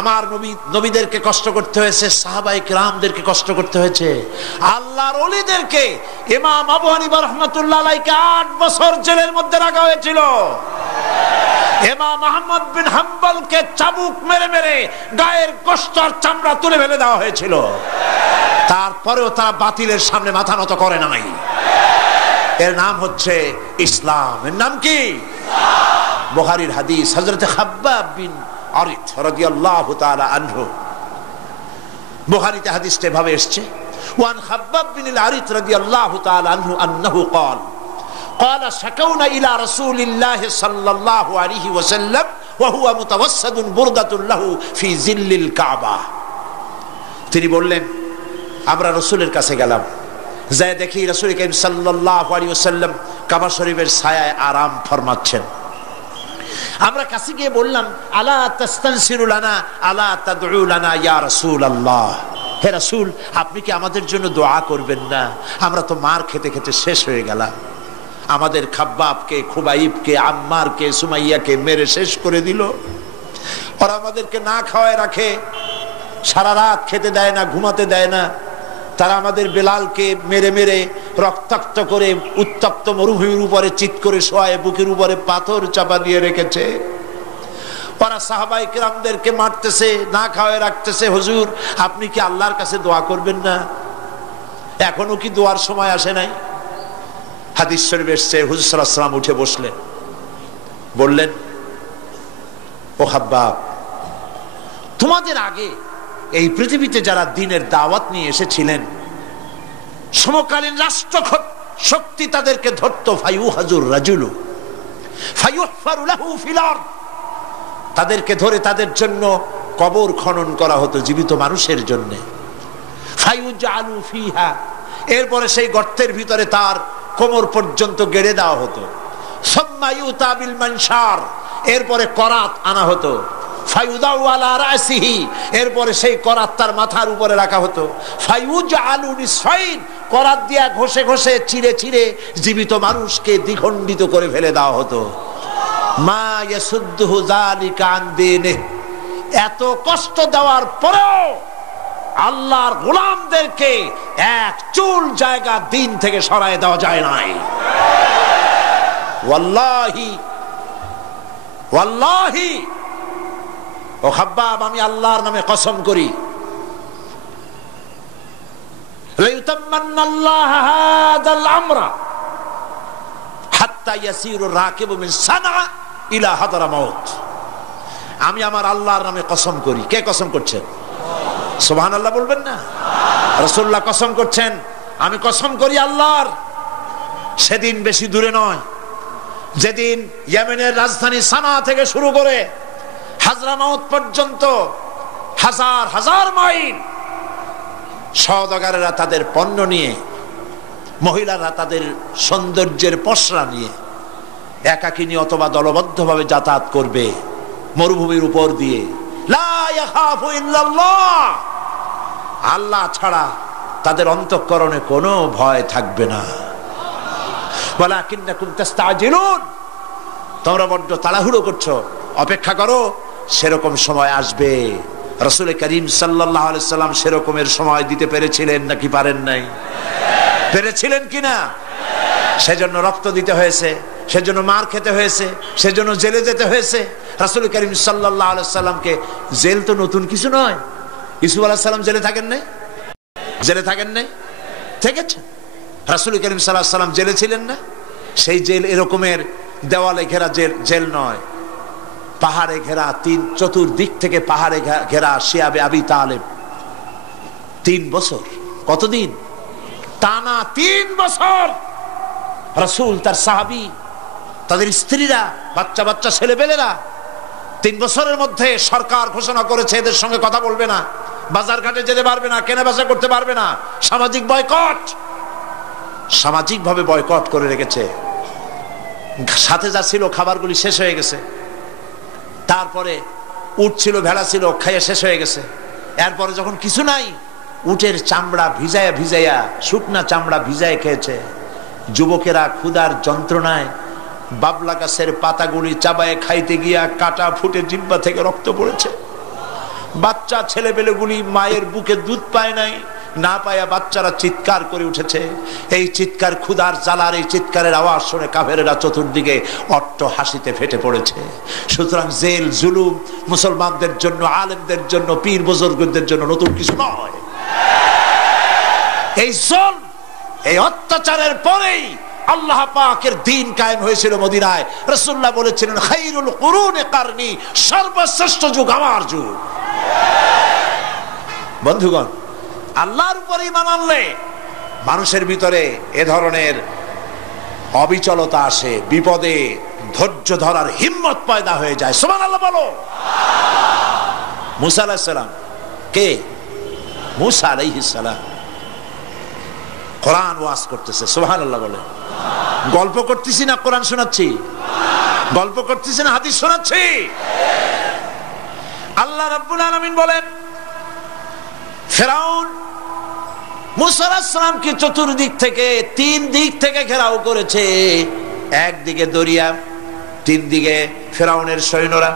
আমার নবীদেরকে কষ্ট করতে হয়েছে, সাহাবায়ে কেরামদেরকে কষ্ট করতে হয়েছে, আল্লাহর ওলিদেরকে। ইমাম আবু হানিফা রাহমাতুল্লাহ আলাইহি 8 বছর জেলের মধ্যে রাখা হয়েছিল। ইমাম আহমদ বিন হাম্বলকে চাবুক মেরে মেরে গায়ের গোশত আর চামড়া তুলে ফেলে দেওয়া হয়েছিল। তারপরেও তারা বাতিলের সামনে মাথা নত করে নাই। এর নাম হচ্ছে ইসলাম। এর নাম কি? বুখারীর হাদিস, হযরত খাব্বাব বিন আরিত রাদিয়াল্লাহু তাআলা আনহু। বুখারীতে হাদিসটা এভাবে এসেছে, ওয়ান খাব্বাব বিন আরিত রাদিয়াল্লাহু তাআলা আনহু আন্নাহু قال قال شكونا الى رسول الله صلى الله عليه وسلم وهو متوسد بردة له في ظل الكعبة। তিনি বললেন, আমরা রাসূলের কাছে গেলাম, যায় দেখি রাসূল করিম সাল্লাল্লাহু আলাইহি ওয়াসাল্লাম কাবা শরীফের ছায়ায় আরাম ফরমাচ্ছেন। আমরা কাছে গিয়ে বললাম, আলা তাস্তানসিরু লানা আলা তাদউ লানা ইয়া রাসূলুল্লাহ, হে রাসূল, আপনি কি আমাদের জন্য দোয়া করবেন না? আমরা তো মার খেতে খেতে শেষ হয়ে গেলাম। আমাদের খাব্বাবকে, খুবাইবকে, আম্মারকে, সুমাইয়াকে মেরে শেষ করে দিল। ওরা আমাদেরকে না খাওয়ায় রাখে, সারা রাত খেতে দেয় না, ঘুমাতে দেয় না। তারা আমাদের বেলালকে মেরে মেরে রক্তাক্ত করে উত্তপ্ত মরুভূমির উপরে চিৎ করে শোয়ায়, বুকের উপরে পাথর চাপা দিয়ে রেখেছে। ওরা সাহাবায়ে কেরামদেরকে মারতেছে, না খাওয়ায় রাখতেছে। হুজুর, আপনি কি আল্লাহর কাছে দোয়া করবেন না? এখনো কি দোয়ার সময় আসে নাই? হাদিস শরীফে এসেছে, হুজুর সাল্লাল্লাহু আলাইহি ওয়াসাল্লাম উঠে বসলেন, বললেন, ও খাব্বাব, তোমাদের আগে এই পৃথিবীতে যারা দ্বীনের দাওয়াত নিয়ে এসেছিলেন, সমকালীন রাষ্ট্র শক্তি তাদেরকে ধরত, ফায়ুহাজুর রাজুলু ফায়ুহফারু লাহু ফিল আরদ, তাদেরকে ধরে তাদের জন্য কবর খনন করা হতো জীবিত মানুষের জন্য। ফায়ুজআলু ফিহা, এরপরে সেই গর্তের ভিতরে তার কোমর পর্যন্ত গেড়ে দেওয়া হতো। সুম্মা ইউতা বিল মানশার, এরপরে করাত আনা হতো। ফায়ুদাউ আলা রাসিহি, এরপরে সেই করাত তার মাথার উপরে রাখা হতো। ফায়ুজআলু নিসফাইন, করাত দিয়া ঘষে ঘষে চিড়ে চিড়ে জীবিত মানুষকে দ্বিখণ্ডিত করে ফেলে দেওয়া হতো। মা ইয়াসুদ্দুহু যালিকা আন দীনিহি, এত কষ্ট দেওয়ার পরেও আল্লাহর গোলামদেরকে এক চুল জায়গা দিন থেকে সরায় দেওয়া যায় নাই। ওয়াল্লাহি ওয়াল্লাহি, ও খাব্বাব, আমি আল্লাহর নামে কসম করি, লাইউতাম্মান্নাল্লাহু হাযাল আমরা হাত্তা ইয়াসিরু রাকিবু মিন সানআ ইলা হাদরামাউত। আমি আমার আল্লাহর নামে কসম করি। কে কসম করছেন? সুবহানাল্লাহ বলবেন না? রাসূলুল্লাহ কসম করছেন, আমি কসম করি আল্লাহর, সেদিন বেশি দূরে নয়, যেদিন ইয়েমেনের রাজধানী সানা থেকে শুরু করে হাজরামাউত পর্যন্ত হাজার হাজার মাইল সওদাগরেরা তাদের পণ্য নিয়ে, মহিলারা তাদের সৌন্দর্যের পসরা নিয়ে একাকিনী অথবা দলবদ্ধভাবে যাতায়াত করবে মরুভূমির উপর দিয়ে। লা ইয়াখাফু ইল্লাল্লাহ, আল্লাহ ছাড়া তাদের অন্তঃকরণে কোনো ভয় থাকবে না। ওয়ালাকিন্নাকুম তাস্তাজিলুন, তোমরা বড্ড তাড়াহুড়ো করছো, অপেক্ষা করো, সেরকম সময় আসবে। রাসূল করিম সাল্লাল্লাহু আলাইহি সাল্লাম সেরকমের সময় দিতে পেরেছিলেন নাকি পারেন নাই? পেরেছিলেন কিনা? সেজন্য রক্ত দিতে হয়েছে, সেজন্য মার খেতে হয়েছে, সেজন্য জেলে যেতে হয়েছে। রাসূল করিম সাল্লাল্লাহু আলাইহি সাল্লামকে, জেল তো নতুন কিছু নয়। ইউসুফ আলাইহিস সালাম জেলে থাকেন নাই? জেলে থাকেন নাই? থেকেছেন। রাসূল করিম সাল্লাল্লাহু আলাইহি সাল্লাম জেলে ছিলেন না? সেই জেল এরকমের দেওয়ালে ঘেরা জেল নয়, পাহাড়ে ঘেরা, চতুর্দিক থেকে পাহাড়ে ঘেরা শিয়াবে আবি তালেব 3 বছর। কতদিন? টানা 3 বছর রাসূল, তার সাহাবী, তাদের স্ত্রীরা, বাচ্চা বাচ্চা ছেলেপেলেরা 3 বছরের মধ্যে সরকার ঘোষণা করেছে এদের সঙ্গে কথা বলবে না, বাজার ঘাটে যেতে পারবে না, কেনা বেচা করতে পারবে না, সামাজিক বয়কট, সামাজিকভাবে বয়কট করে রেখেছে। সাথে যা ছিল খাবারগুলি শেষ হয়ে গেছে, তারপরে উট ছিল, ভেড়া ছিল, খাইয়ে শেষ হয়ে গেছে। এরপরে যখন কিছু নাই, উটের চামড়া ভিজায়া ভিজায়া, শুকনা চামড়া ভিজায় খেয়েছে। যুবকেরা ক্ষুধার যন্ত্রণায় বাবলা গাছের পাতাগুলি চাবায়ে খাইতে গিয়া কাটা ফুটে জিহ্বা থেকে রক্ত পড়েছে। বাচ্চা ছেলেপেলেগুলি মায়ের বুকে দুধ পায় নাই, না পায়া বাচ্চারা চিৎকার করে উঠেছে। এই চিৎকার, ক্ষুধার জ্বালার এই চিৎকারের আওয়াজ শুনে কাফেরেরা চতুর্দিকে অট্ট হাসিতে ফেটে পড়েছে। সুতরাং জেল জুলুম মুসলমানদের জন্য, আলেমদের জন্য, পীর বুজুর্গদের জন্য নতুন কিছু নয়। এই জুলম, এই অত্যাচারের পরেই আল্লাহ পাকের দ্বীন কায়েম হয়েছিল মদিনায়। রাসূলুল্লাহ বলেছিলেন, খায়রুল কুরুনি কারনি, সর্বশ্রেষ্ঠ যুগ আমার যুগ। বন্ধুগণ, আল্লাহর উপরে ঈমান আনলে মানুষের ভিতরে এ ধরনের অবিচলতা আসে, বিপদে ধৈর্য ধরার হিম্মত পয়দা হয়ে যায়। সুবহানাল্লাহ বলো। মুসা আলাইহিস সালাম কে? মুসা আলাইহিস সালাম কোরআন ওয়াজ করতেছে। সুবহানাল্লাহ বলে। গল্প করতেছি না কোরআন শোনাচ্ছি? গল্প করতেছি না হাদিস শোনাচ্ছি? আল্লাহ রাব্বুল আলামিন বলেন, ফেরাউন মূসা আলাইহিস সালামকে চতুর্দিক থেকে 3 দিক থেকে ঘেরাও করেছে। একদিকে দরিয়া, 3 দিকে ফেরাউনের সৈন্যরা।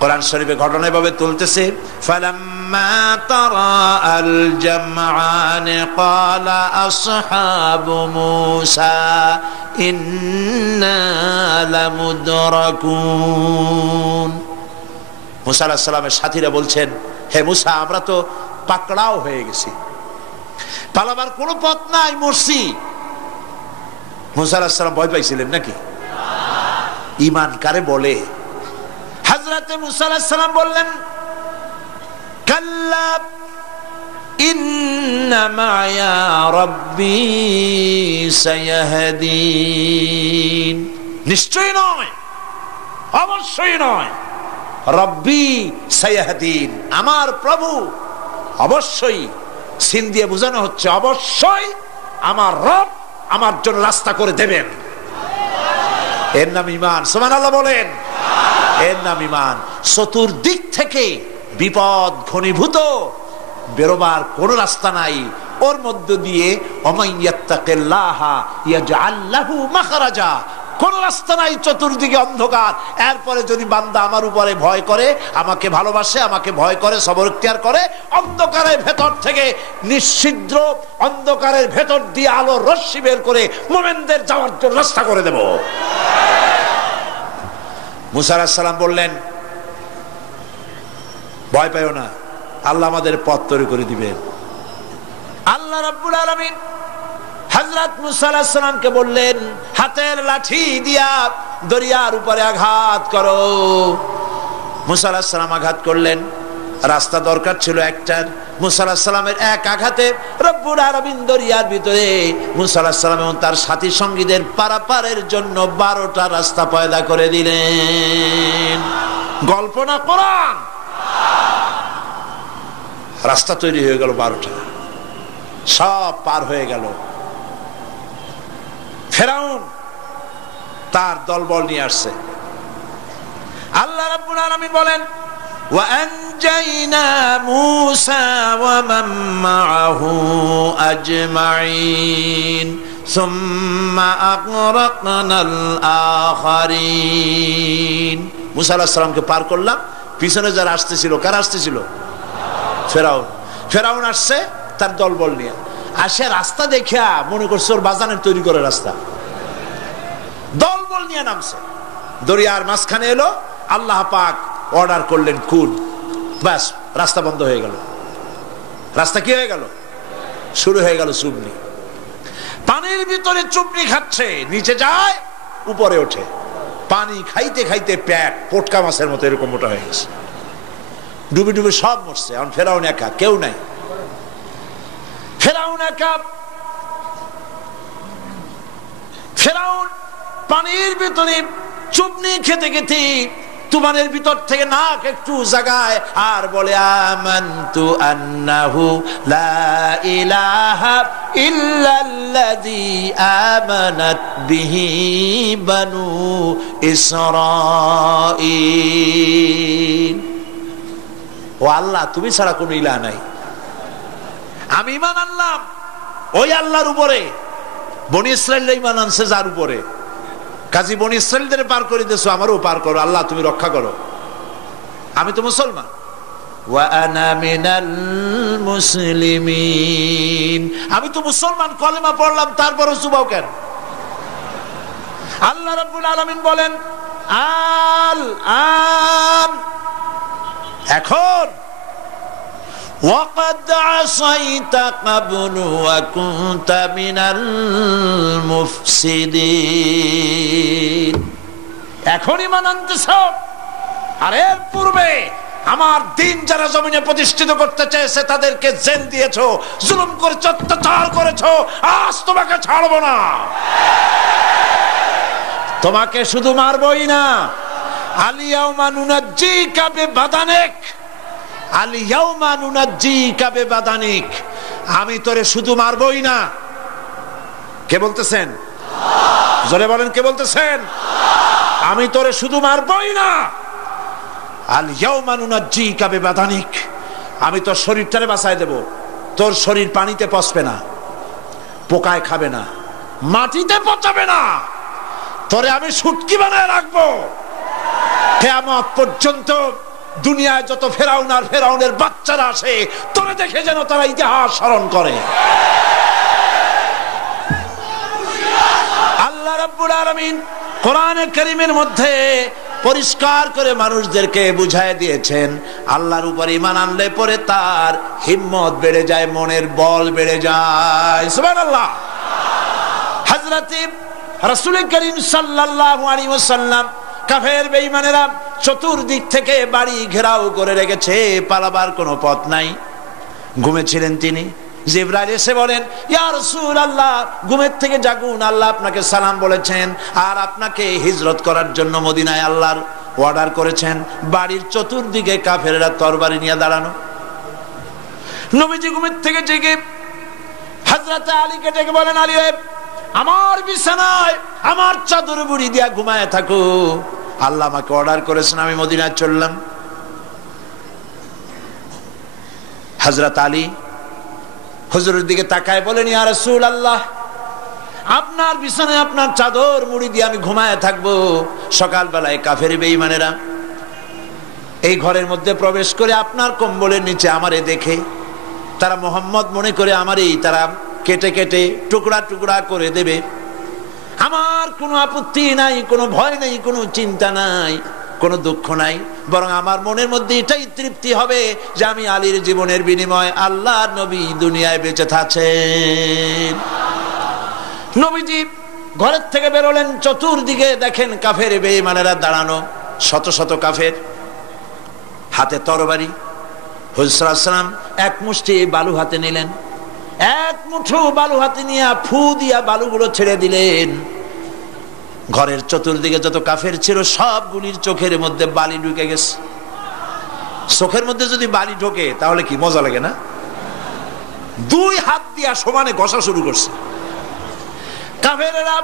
কোরআন শরীফে ঘটনা এভাবে তুলতেছে, ফালাম্মা তারাআল জামআন ক্বালা আসহাবু মূসা ইন্না লামুদরাকুন। মূসা আলাইহিস সালামের সাথীরা বলছেন, হে মূসা, আমরা তো পাকড়াও হয়ে গেছি, পালাবার কোনো পথ নাই, মরছি। মূসা আলাইহিস সালাম ভয় পাইছিলেন নাকি? ঈমান কারে বলে? হযরত মূসা আলাইহিস সালাম বললেন, কাল্লা ইন্না মা'য়া রাব্বী সায়াহদিন। নিশ্চয়ই নয়, অবশ্যই নয়, রব্বী সায়াহদিন, আমার প্রভু অবশ্যই, সিন দিয়ে বোঝানো হচ্ছে অবশ্যই আমার রব আমার জন্য রাস্তা করে দেবেন। এর নাম ঈমান। সুবহানাল্লাহ বলেন। এর নাম ঈমান। চতুর্দিক থেকে বিপদ ঘনীভূত, বেরোবার কোন রাস্তা নাই। ওর মধ্য দিয়ে ওমাইয়াত্তাকিল্লাহা ইয়াজআল লাহু মাখরাজা, কোন রাস্তা নাই, চতুর্দিকে অন্ধকার। এরপরে যদি বান্দা আমার উপরে ভয় করে, আমাকে ভালোবাসে, আমাকে ভয় করে, সবর ইখতিয়ার করে, অন্ধকারের ভেতর থেকে নিশ্ছিদ্র অন্ধকারের ভেতর দিয়ে আলোর রশ্মি বের করে মুমিনদের যাওয়ার জন্য রাস্তা করে দেব। মূসা আলাইহিস সালাম বললেন, ভয় পাইও না, আল্লাহ আমাদের পথ তৈরি করে দিবেন। আল্লাহ রাব্বুল আলামিন হযরত মূসা আলাইহিস সালামকে বললেন, হাতের লাঠি দিয়া দরিয়ার উপরে আঘাত করো। মূসা আলাইহিস সালাম আঘাত করলেন। রাস্তা দরকার ছিল একটার। মূসা আলাইহিস সালামের এক আঘাতে রব্বুল আলামিন দরিয়ার ভিতরে মূসা আলাইহিস সালাম এবং তার সাথী সঙ্গীদের পারাপারের জন্য 12টা রাস্তা পয়দা করে দিলেন। গল্প না কোরআন। রাস্তা তৈরি হয়ে গেল 12টা, সব পার হয়ে গেল। ফেরাউন তার দলবল নিয়ে আসছে। আল্লাহ রাব্বুল আলামিন বলেন, ওয়া আনজাইনা মূসা ওয়া মান মাআহু আজমাইন সুম্মা আগরাকনাল আখারিন। মূসা আলাইহিস সালামকে পার করলাম, পিছনে যারা আসতেছিল, কারা আসতেছিল? ফেরাউন। ফেরাউন আসছে তার দলবল নিয়ে। আসে রাস্তা দেখা মনে করছে ওর বাজানের তৈরি করে রাস্তা, দলবল নিয়ে নামছে। দরিয়ার মাঝখানে এলো, আল্লাহ পাক অর্ডার করলেন কুল, ব্যাস রাস্তা বন্ধ হয়ে গেল। রাস্তা কি হয়ে গেল? শুরু হয়ে গেল চুবনি। পানির ভিতরে চুবনি খাচ্ছে, নিচে যায়, উপরে ওঠে। পানি খাইতে খাইতে পেট পটকা মাছের মতো এরকম মোটা হয়ে গেছে। ডুবে ডুবে সব মরছে। এখন ফেরাউন একা, কেউ নাই। ফেরাউন একা। ফেরাউন পানির ভিতরে চুবনি খেতে খেতে তুফানের ভিতর থেকে নাক একটু জাগায় আর বলে, আমানতু আন্নাহু লা ইলাহা ইল্লাল্লাযী আমানাত বিহি বানু ইসরাঈল। ও আল্লাহ, তুমি ছাড়া কোনো ইলাহ নাই, আমি ঈমান আনলাম ওই আল্লাহর উপরে। বনি ইসরাঈল ঈমান আনছে যার উপরে, কাজী বনি ইসরাঈলদের পার করে দিয়েছো, আমারও পার করো। আল্লাহ তুমি রক্ষা করো, আমি তো মুসলমান। ওয়া আনা মিনাল মুসলিমিন, আমি তো মুসলমান, কলেমা পড়লাম, তারপরও চুবাও কেন? আল্লাহ রাব্বুল আলামিন বলেন, আল আন, এখন وقد عصيت قبل وكنت من المفسدين। এখন ঈমান আনতেছ, আর এর পূর্বে আমার দিন যারা জমিনে প্রতিষ্ঠিত করতে চেয়েছে তাদেরকে জেল দিয়েছো, জুলুম করেছো, অত্যাচার করেছো। আজ তোমাকে ছাড়বো না, তোমাকে শুধু মারবই না, আলিয়াউমা নুনাজ্জিকা বিবাদানিক, আলিয়াউমা নুনাজ্জিকা বিবাদানিক, আমি তোরে শুধু মারবই না। কে বলতেছেন? জোরে বলেন, কে বলতেছেন? আমি তোরে শুধু মারবই না, আলিয়াউমা নুনাজ্জিকা বিবাদানিক, আমি তোর শরীরটারে বাঁচায় দেব, তোর শরীর পানিতে পচবে না, পোকায় খাবে না, মাটিতে পচাবে না, তোরে আমি শুটকি বানায় রাখবো। কিয়ামত পর্যন্ত দুনিয়ায় যত ফেরাউন আর ফেরাউনের বাচ্চারা আসে, তোরে দেখে যেন তারা ইতিহাস স্মরণ করে। আল্লাহ রাব্বুল আলামিন কোরআনে কারীমের মধ্যে পরিষ্কার করে মানুষদেরকে বুঝায় দিয়েছেন, আল্লাহর উপর ঈমান আনলে পরে তার হিম্মত বেড়ে যায়, মনের বল বেড়ে যায়। সুবহানাল্লাহ। হযরত রাসূল করিম সাল্লাল্লাহু আলাইহি ওয়াসাল্লাম কাফের বেঈমানেরা চতুর্দিক থেকে বাড়ি ঘেরাও করে রেখেছে, পালাবার কোনো পথ নাই। ঘুমেছিলেন তিনি, জিবরাইল এসে বলেন, ইয়া রাসূলুল্লাহ, ঘুমের থেকে জাগুন, আল্লাহ আপনাকে সালাম বলেছেন আর আপনাকে হিজরত করার জন্য মদিনায় আল্লাহর অর্ডার করেছেন। বাড়ির চতুর্দিকে কাফেররা তরবারি নিয়ে দাঁড়ানো। নবীজি ঘুমের থেকে জেগে হযরত আলীকে ডেকে বলেন, আলী রে, আমার বিছানায় আমার চাদর মুড়ি দিয়া ঘুমায় থাকো, আল্লাহ আমাকে অর্ডার করেছেন, আমি মদিনায় চললাম। হযরত আলী হুজুরের দিকে তাকায় বলেন, ইয়া রাসূলুল্লাহ, আপনার বিছানায় আপনার চাদর মুড়ি দিয়ে আমি ঘুমায় থাকবো, সকালবেলায় কাফের বেঈমানেরা এই ঘরের মধ্যে প্রবেশ করে আপনার কম্বলের নিচে আমারে দেখে তারা মোহাম্মদ মনে করে আমারই তারা কেটে কেটে টুকরা টুকরা করে দেবে। আমার কোনো আপত্তি নাই, কোনো ভয় নাই, কোনো চিন্তা নাই, কোনো দুঃখ নাই, বরং আমার মনের মধ্যে এটাই তৃপ্তি হবে যে আমি আলীর জীবনের বিনিময়ে আল্লাহর নবী দুনিয়ায় বেঁচে থাকেন। নবীজি ঘরের থেকে বেরোলেন, চতুর্দিকে দেখেন কাফের বেঈমানেরা দাঁড়ানো, শত শত কাফের, হাতে তরবারি। হুজুর সাল্লাল্লাহু আলাইহি ওয়াসাল্লাম এক মুষ্টি বালু হাতে নিলেন, এক মুঠো বালু হাতে নিয়ে ফু দিয়া বালুগুলো ছেড়ে দিলেন। ঘরের চতুর্দিকে যত কাফের ছিল সবগুলির চোখের মধ্যে বালি ঢুকে গেছে। চোখের মধ্যে যদি বালি ঢোকে তাহলে কি মজা লাগে না? দুই হাত দিয়া সমানে ঘষা শুরু করছে কাফেরেরা,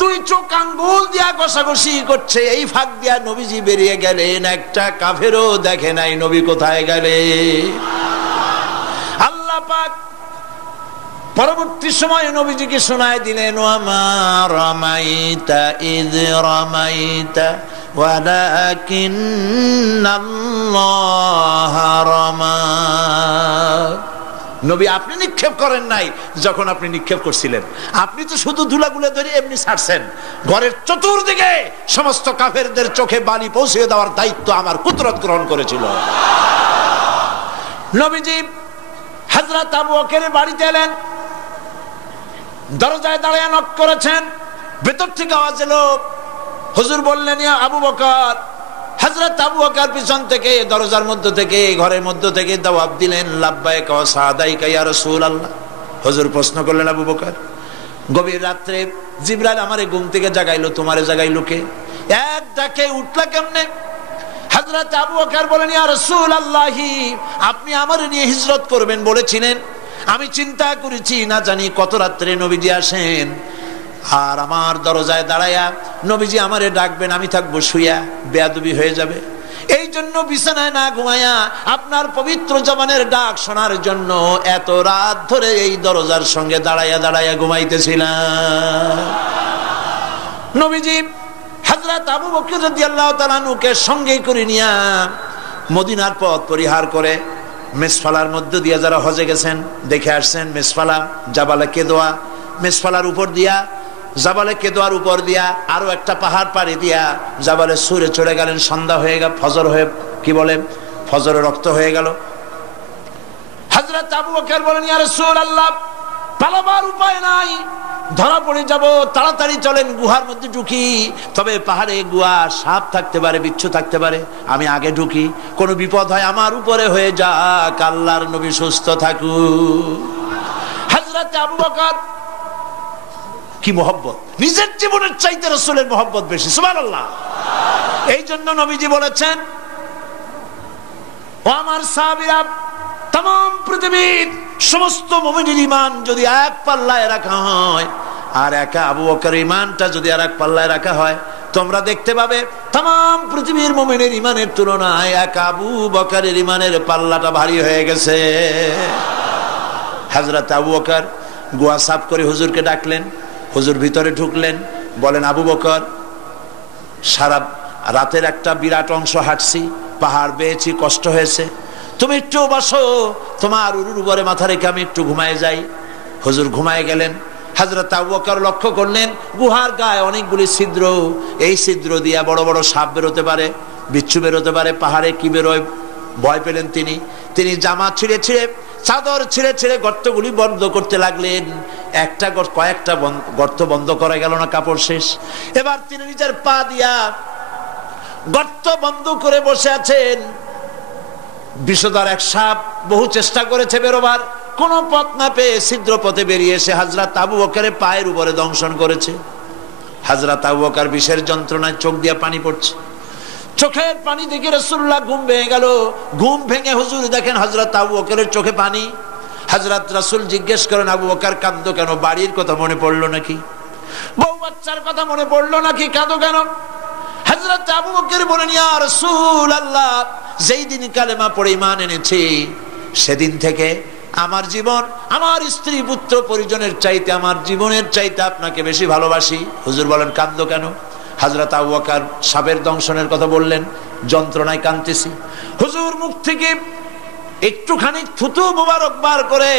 দুই চোখ আঙ্গুল দিয়া ঘষাঘষি করছে। এই ফাঁক দিয়া নবীজি বেরিয়ে গেলেন, একটা কাফেরও দেখে নাই নবী কোথায় গেলে। আল্লাহ পাক পরবর্তী সময়ে নবীজিকে শোনায় দিলেন, ওয়ামা রামাইতা ইয রামাইতা ওয়ালাকিন্নাল্লাহ রামা। নবী, আপনি নিক্ষেপ করেন নাই যখন আপনি নিক্ষেপ করছিলেন, আপনি তো শুধু ধুলাগুলো ধরে এমনি ছাড়ছেন। ঘরের চতুর্দিকে সমস্ত কাফেরদের চোখে বালি পৌঁছে দেওয়ার দায়িত্ব আমার কুদরত গ্রহণ করেছিল। নবীজি হযরত আবু বকরের বাড়িতে এলেন, দরজায় দাঁড়িয়ে নক করেছেন, ভেতর থেকে আওয়াজ এলো। হুজুর বললেন, ইয়া আবু বকর। হযরত আবু বকর পিছন থেকে দরজার মধ্য থেকে ঘরের মধ্য থেকে জবাব দিলেন, লাব্বাইকা ওয়া সাদাইকা ইয়া রাসূলুল্লাহ। হুজুর প্রশ্ন করলেন, আবু বকর, গভীর রাত্রে জিবরাইল আমারে ঘুম থেকে জাগাইলো, তোমারে জাগাইলো কে? এক ডাকে উঠলা কেমনে? হযরত আবু বকর বলেন, ইয়া রাসূলুল্লাহ, আপনি আমারে নিয়ে হিজরত করবেন বলেছিলেন, আমি চিন্তা করেছি না জানি কত রাত্রে নবীজি আসেন, আর আমার দরজায় দাঁড়ায়া নবীজি আমারে ডাকবেন, আমি থাকবো শুয়া, বেয়াদবি হয়ে যাবে। এই জন্য বিছানায় না ঘুমায়া আপনার পবিত্র জবানের ডাক শোনার জন্য এত রাত ধরে এই দরজার সঙ্গে দাঁড়ায়া দাঁড়ায়া ঘুমাইতেছিলাম। নবীজি হযরত আবু বকর রাদিয়াল্লাহু তাআলা আনহুকে সঙ্গে করে নিয়া মদিনার পথ পরিহার করে মেসফালার মধ্য দিয়ে যারা হজে গেছেন দেখে আসছেন, মেসফালা জাবালে কেদোয়া, মেসফালার উপর দিয়া জাবালে কেদোয়ার উপর দিয়া আরো একটা পাহাড় পাড়ি দিয়া জাবালে সুরে চড়ে গেলেন। সন্ধ্যা হয়ে গেল, ফজর হয়ে কি বলে ফজরে রক্ত হয়ে গেল। হযরত আবু বকর বলেন, ইয়া রাসূলুল্লাহ, পালাবার উপায় নাই, ধরা পড়ে যাব, তাড়াতাড়ি চলেন গুহার মধ্যে ঢুকি। তবে পাহাড়ে গুহা, সাপ থাকতে পারে, বিচ্ছু থাকতে পারে, আমি আগে ঢুকি, কোনো বিপদ হয় আমার উপরে হয়ে যাক, আল্লাহর নবী সুস্থ থাকুক। হযরত আবু বকর কি মহব্বত, নিজের জীবনের চাইতে রাসূলের মহব্বত বেশি, সুবহানাল্লাহ। এই জন্য নবীজি বলেছেন, ও আমার সাহাবীরা, तमाम পৃথিবীর সমস্ত মুমিনের ঈমান যদি এক পাল্লায় রাখা হয় আর একা আবু বকরের ঈমানটা যদি আরেক পাল্লায় রাখা হয়, তোমরা দেখতে পাবে तमाम পৃথিবীর মুমিনের ঈমানের তুলনায় এক আবু বকরের ঈমানের পাল্লাটা ভারী হয়ে গেছে। হযরত আবু বকর গোয়া সাফ করে হুজুরকে ডাকলেন, হুজুর ভিতরে ঢুকলেন, বলেন আবু বকর, সারা রাতের একটা বিরাট অংশ হাঁটছি, পাহাড় বেয়েছি, কষ্ট হয়েছে, তুমি একটু বসো, তোমার উরুর উপরে মাথা রেখে আমি একটু ঘুমায় যাই। হুজুর ঘুমায় গেলেন। হযরত আবু বকর লক্ষ্য করলেন গুহার গায়ে অনেকগুলি ছিদ্র, এই ছিদ্র দিয়া বড় বড় সাপ বেরোতে পারে, বিচ্ছু বেরোতে পারে, পাহাড়ে কি বেরোয় ভয় পেলেন তিনি জামা ছিঁড়ে ছিঁড়ে, চাদর ছিঁড়ে ছিঁড়ে গর্তগুলি বন্ধ করতে লাগলেন। কয়েকটা গর্ত বন্ধ করা গেল না, কাপড় শেষ। এবার তিনি নিজের পা দিয়া গর্ত বন্ধ করে বসে আছেন। বিষধর এক সাপ বহু চেষ্টা করেছে বেরোবার, কোন পথ না পেয়ে ছিদ্র পথে বেরিয়ে এসে হযরত আবু বকরের পায়ের উপরে দংশন করেছে। হযরত আবু বকর বিষের যন্ত্রণায় চোখ দিয়ে পানি পড়ছে, চোখের পানি দেখে রাসূলুল্লাহ ঘুম ভেঙে গেল। ঘুম ভেঙে হুজুর দেখেন হযরত আবু বকরের চোখে পানি। হযরত রাসূল জিজ্ঞেস করেন, আবু বকর কাঁদো কেন? বাড়ির কথা মনে পড়লো নাকি? বউ বাচ্চার কথা মনে পড়লো নাকি? কাঁদো কেন? হযরত আবু বকর বলেন, ইয়া রাসূলুল্লাহ, যেই দিন কালেমা পড়ে ঈমান এনেছি সেদিন থেকে আমার জীবন, আমার স্ত্রী পুত্র পরিজনের চাইতে, আমার জীবনের চাইতে আপনাকে বেশি ভালোবাসি। হুজুর বলেন, কাঁদো কেন? হযরত আবু বকর সাপের দংশনের কথা বললেন, যন্ত্রণায় কাঁদতেছি। হুজুর মুখ থেকে একটুখানি থুতু মোবারক বার করে